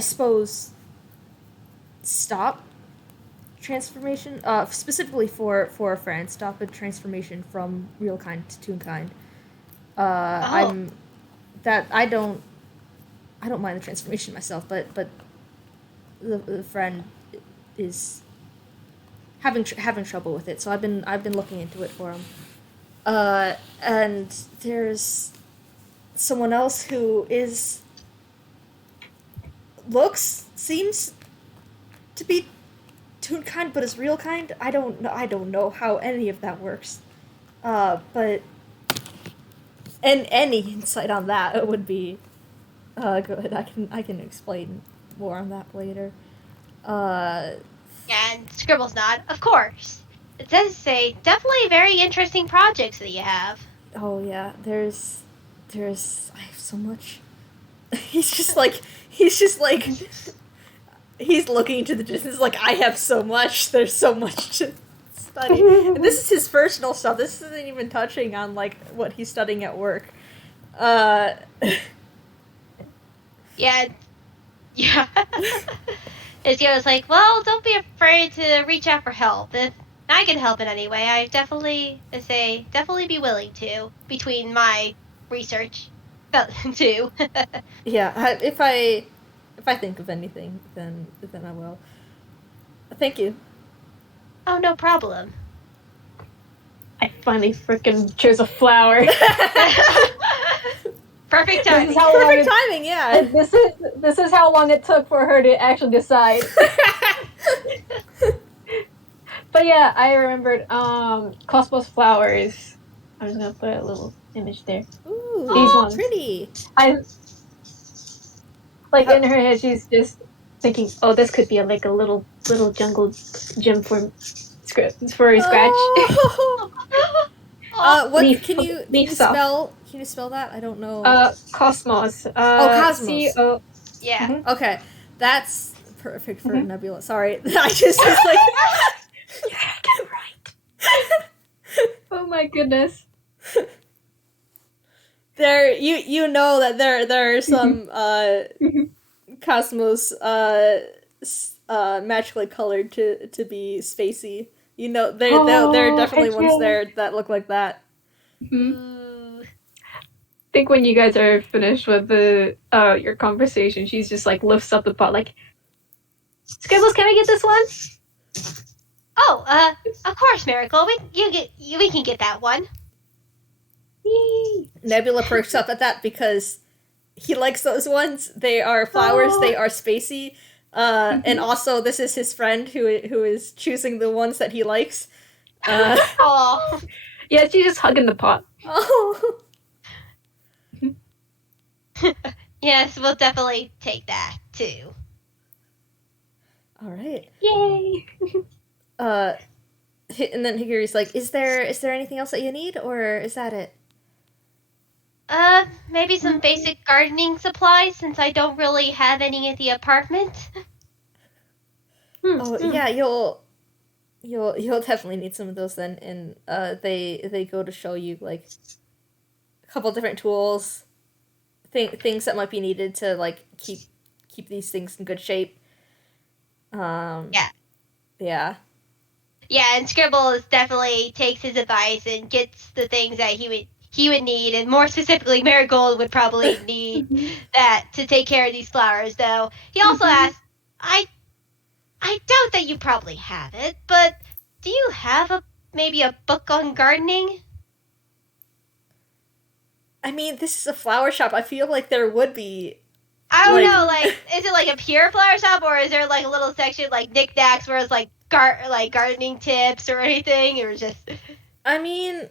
suppose, stop transformation. Specifically for a friend, stop a transformation from real kind to Toonkind. I don't mind the transformation myself, but the friend is having trouble with it. So I've been looking into it for him. And there's someone else who seems to be Toonkind, but is real kind. I don't know how any of that works. But and any insight on that would be good. I can explain more on that later. And Scribbles nod, of course. It does say definitely very interesting projects that you have. Oh yeah, there's I have so much. He's just like he's looking into the distance like I have so much. There's so much to study. And this is his personal stuff. This isn't even touching on like what he's studying at work. Yeah. Izzy was like, well, don't be afraid to reach out for help. If I can help in any way, I definitely be willing to, between my research, too. Yeah, if I think of anything, then I will. Thank you. Oh, no problem. I finally freaking chose a flower. Perfect timing. Perfect timing, yeah. This is how long it took for her to actually decide. But yeah, I remembered Cosmos flowers. I'm just gonna put a little image there. Ooh, these ones. Pretty. In her head, she's just thinking, "Oh, this could be a little jungle gym for Scratch." What can you spell? Can you spell that? I don't know. Cosmos. Cosmos. CO. Yeah. Mm-hmm. Okay, that's perfect for Nebula. Sorry, I just was like, you gotta get it right. Oh my goodness. You know that there are some Cosmos magically colored to be spacey. You know, there are definitely ones there that look like that. Ooh. I think when you guys are finished with the your conversation, she's just like lifts up the pot like, Scribbles, can we get this one? Oh, of course, Marigold. We can get that one. Yay. Nebula perks up at that because he likes those ones. They are flowers. They are spacey. And also, this is his friend who is choosing the ones that he likes. Oh. Yeah, she's just hugging the pot. Oh. Yes, we'll definitely take that too. All right. Yay. And then Hickory's like, "Is there anything else that you need, or is that it?" Maybe some basic gardening supplies since I don't really have any at the apartment. Oh yeah, you'll definitely need some of those then. And they go to show you like a couple different tools, things that might be needed to like keep these things in good shape. Yeah. Yeah. Yeah, and Scribbles definitely takes his advice and gets the things that he would need, and more specifically, Marigold would probably need that to take care of these flowers. Though he also asks, I doubt that you probably have it, but do you have maybe a book on gardening? I mean, this is a flower shop. I feel like there would be. I don't know, like, is it like a pure flower shop, or is there like a little section like knickknacks where it's like gardening tips or anything, or just? I mean,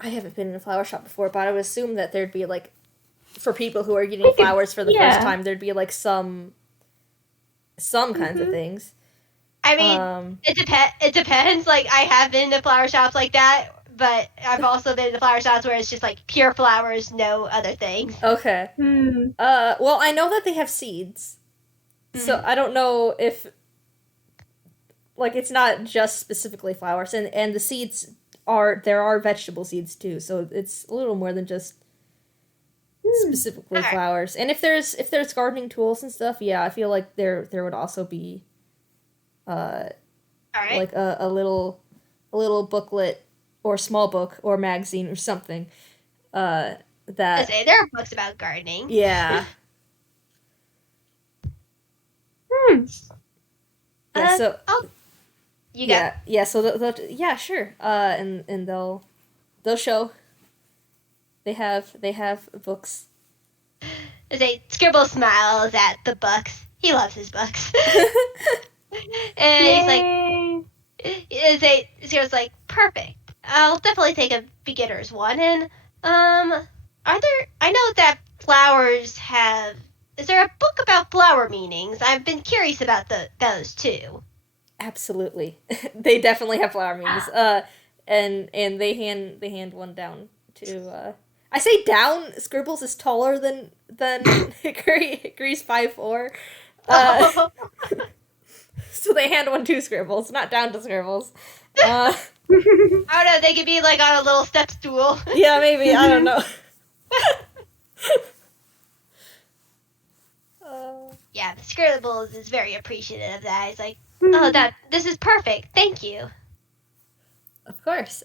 I haven't been in a flower shop before, but I would assume that there'd be like, for people who are getting flowers for the first time, there'd be like some kinds of things. I mean, it depends. Like, I have been to flower shops like that, but I've also been to flower shops where it's just like pure flowers, no other things. Okay. Well, I know that they have seeds, so I don't know if, like, it's not just specifically flowers, and the seeds there are vegetable seeds too, so it's a little more than just specifically flowers. And if there's gardening tools and stuff, yeah, I feel like there would also be like a little booklet or small book or magazine or something that there are books about gardening. Yeah. Yeah, so yeah, so they'll sure. And they'll show they have books. Scribble smiles at the books. He loves his books. And Scribble's like, perfect. I'll definitely take a beginner's one. And I know that flowers have. Is there a book about flower meanings? I've been curious about those too. Absolutely, they definitely have flower meanings. And they hand one down to. I say down. Scribbles is taller than Hickory. Hickory's 5'4". So they hand one to Scribbles, not down to Scribbles. I don't know. They could be like on a little step stool. Yeah, maybe. I don't know. Yeah, the Scribbles is very appreciative of that. He's like, oh, this is perfect. Thank you. Of course.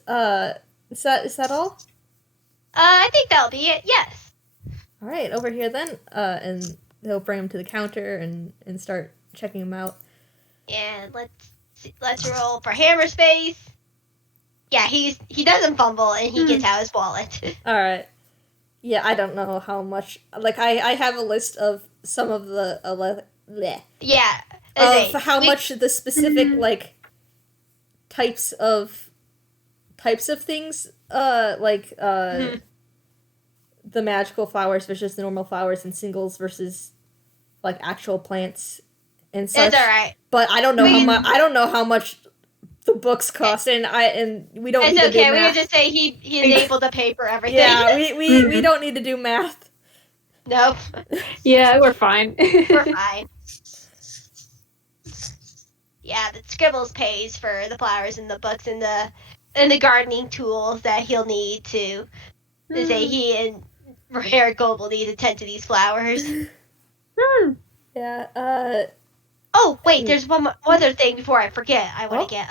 Is that all? I think that'll be it. Yes. All right, over here then. And they'll bring him to the counter and start checking him out. And let's roll for hammer space. Yeah, he doesn't fumble and he gets out his wallet. All right. Yeah, I don't know how much. Like I have a list of some of the much the specific like types of things the magical flowers versus the normal flowers and singles versus like actual plants and such. It's all right. But I don't know I don't know how much the books cost, and we don't. It's need okay. To do We math. can just say he's able to pay for everything. Yeah, we don't need to do math. Nope. Yeah, we're fine. We're fine. Yeah, the Scribbles pays for the flowers and the books and the gardening tools that he'll need to say he and Marigold will need to tend to these flowers. Yeah. Oh wait, there's one other thing before I forget. I want to get.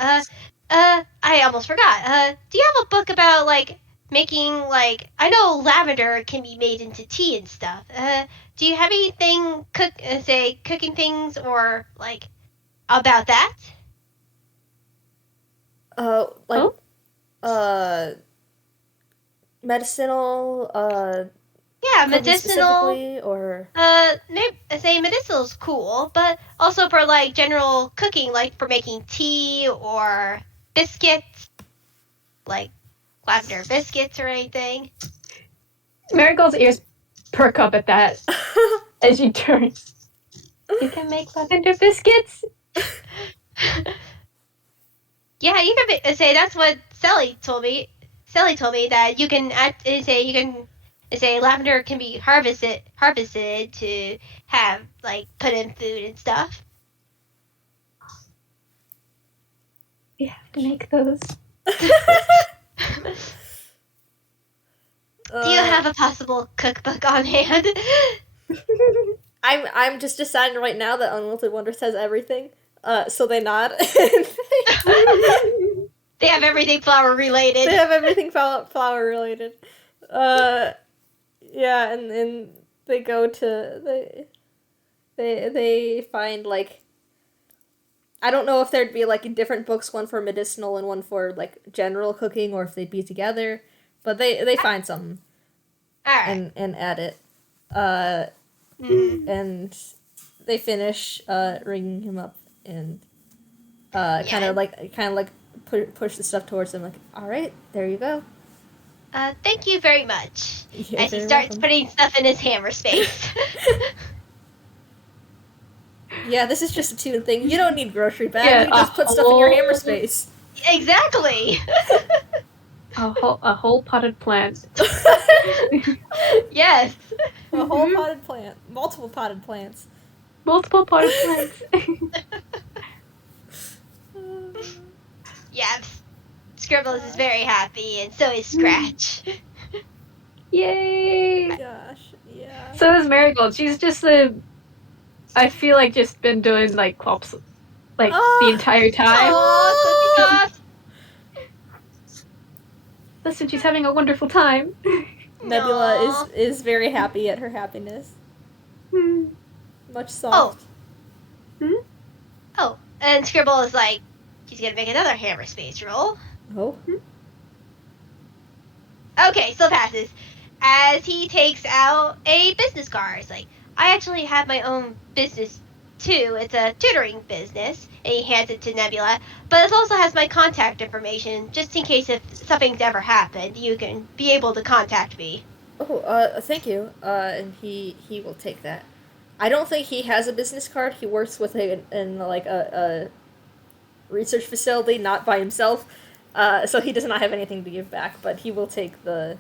I almost forgot. Do you have a book about like making like I know lavender can be made into tea and stuff. Do you have anything cooking things or like about that? Medicinal. Yeah, medicinal. Or maybe say medicinal's cool, but also for like general cooking, like for making tea or biscuits, like lavender biscuits or anything. Marigold's ears perk up at that as she turns. You can make lavender biscuits. Yeah, you can say that's what Sally told me. Sally told me that you can say lavender can be harvested to have like put in food and stuff. We have to make those. Do you have a possible cookbook on hand? I'm just deciding right now that Unlimited Wonder says everything. So they nod. have everything flower related. They have everything flower related. Yeah, and they go to they find like, I don't know if there'd be like different books, one for medicinal and one for like general cooking, or if they'd be together, but they find something Alright. and add it. And they finish ringing him up and kind of like push the stuff towards him, like, all right, there you go. Thank you very much. You're As he very starts welcome. putting stuff in his hammer space. Yeah, this is just a tune thing. You don't need grocery bag. Yeah, you just put stuff in your hammer whole- space. Exactly. A whole potted plant. Yes. A whole potted plant. Multiple potted plants. Multiple potted plants. Yeah. Scribbles is very happy, and so is Scratch. Yay! Gosh, yeah. So is Marigold. She's just I feel like just been doing like clops like the entire time. Aw, clipping off. Listen, she's having a wonderful time. Nebula Aw. is very happy at her happiness. Hmm. Much soft. Oh, and Scribble is like, he's gonna make another hammer space roll. Oh. Okay, still passes. As he takes out a business card. It's like, I actually have my own business too. It's a tutoring business. And he hands it to Nebula. But it also has my contact information, just in case if something's ever happened, you can be able to contact me. Oh, thank you. And he will take that. I don't think he has a business card. He works with in like a research facility, not by himself. So he does not have anything to give back, but he will take the...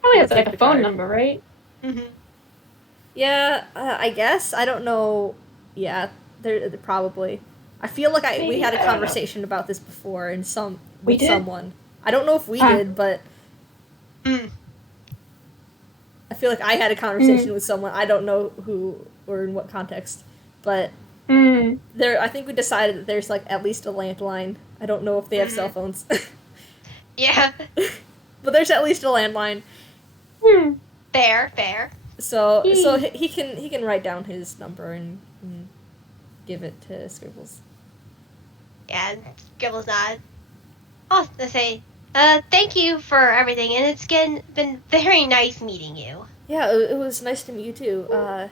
Probably has I'll like take a the phone card. number, right? Mm-hmm. Yeah, I guess. I don't know. Yeah, there probably. I feel like we Maybe, had a I don't know. conversation about this before We with did? someone. I don't know if we Ah. did, but Mm. I feel like I had a conversation with someone. I don't know who or in what context, but Hmm. I think we decided that there's like at least a landline. I don't know if they have cell phones, Yeah. but there's at least a landline. Hmm. Fair. So he can write down his number and give it to Scribbles. Yeah, and Scribbles nod. Oh, they say, thank you for everything, and it's been very nice meeting you. Yeah, it was nice to meet you too.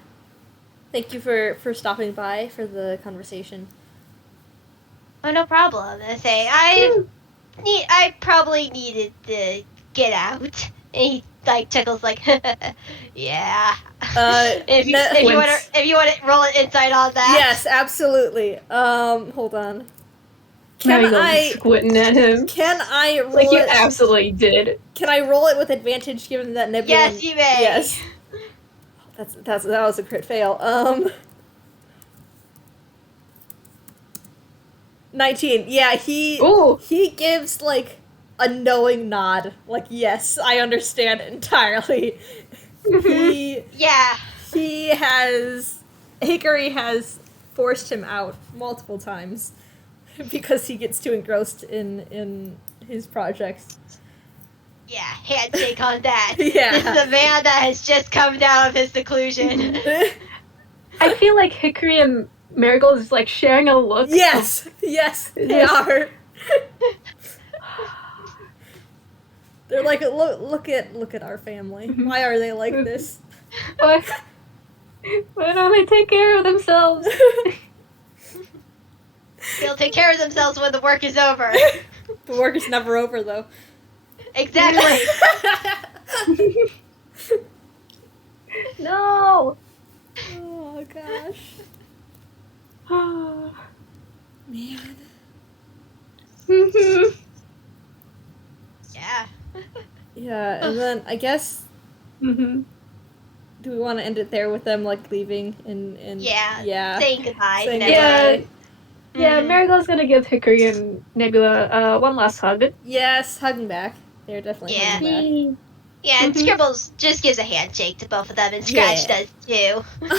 Thank you for stopping by for the conversation. Oh, no problem. They say, I probably needed to get out. And he like chuckles like, yeah. If you want to roll it inside on that. Yes, absolutely. Hold on. Can Marigold I squinting at him? can I roll Like you it? absolutely did. Can I roll it with advantage given that Nebula? Yes, you may. Yes. That was a crit fail. 19. Yeah, Ooh. he gives like a knowing nod. Like, yes, I understand entirely. Yeah. Hickory has forced him out multiple times because he gets too engrossed in his projects. Yeah, handshake on that. Yeah. This is a man that has just come down of his seclusion. I feel like Hickory and Marigold is like sharing a look. Yes, they Yes. are. They're like, look at our family. Why are they like this? Why don't they take care of themselves? They'll take care of themselves when the work is over. The work is never over, though. Exactly. No. Oh gosh, man. Yeah. Yeah, and then I guess Mm-hmm. do we want to end it there with them like leaving and Yeah. Saying goodbye. Saying and Yeah. everything. Yeah, Mhm. Marigold's gonna give Hickory and Nebula one last hug. Yes, hugging back. They're definitely Yeah. hugging Yeah, and Mhm. Scribbles just gives a handshake to both of them, and Scratch Yeah. does too. back.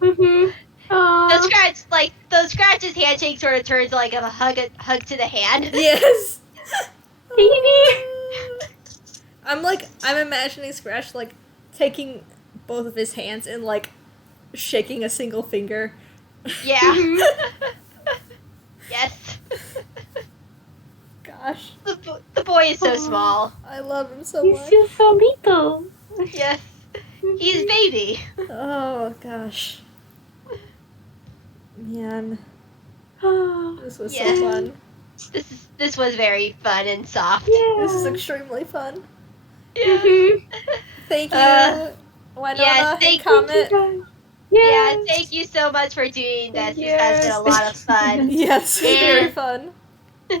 Mm-hmm. The Scratch's handshake sort of turns like a hug to the hand. Yes. I'm imagining Scratch like taking both of his hands and like shaking a single finger. Yeah. Yes. Gosh, The boy is so small. I love him so He's much. just so little. Yes. He's baby. Oh gosh, man, this was Yeah. so fun. This was very fun and soft. This is extremely fun. Yeah. Thank you, Winona yes, and thank Comet. Yeah, thank you so much for doing this. This has been a lot of fun. Yes, it's very fun. The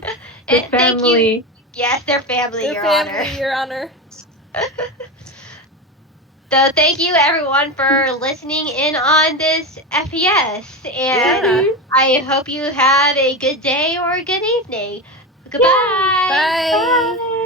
And thank you. family. Yes, their family, Their Your family, Honor. Your Honor. So thank you everyone for listening in on this FPS, and Yeah. I hope you have a good day or a good evening. Goodbye. Bye. Bye.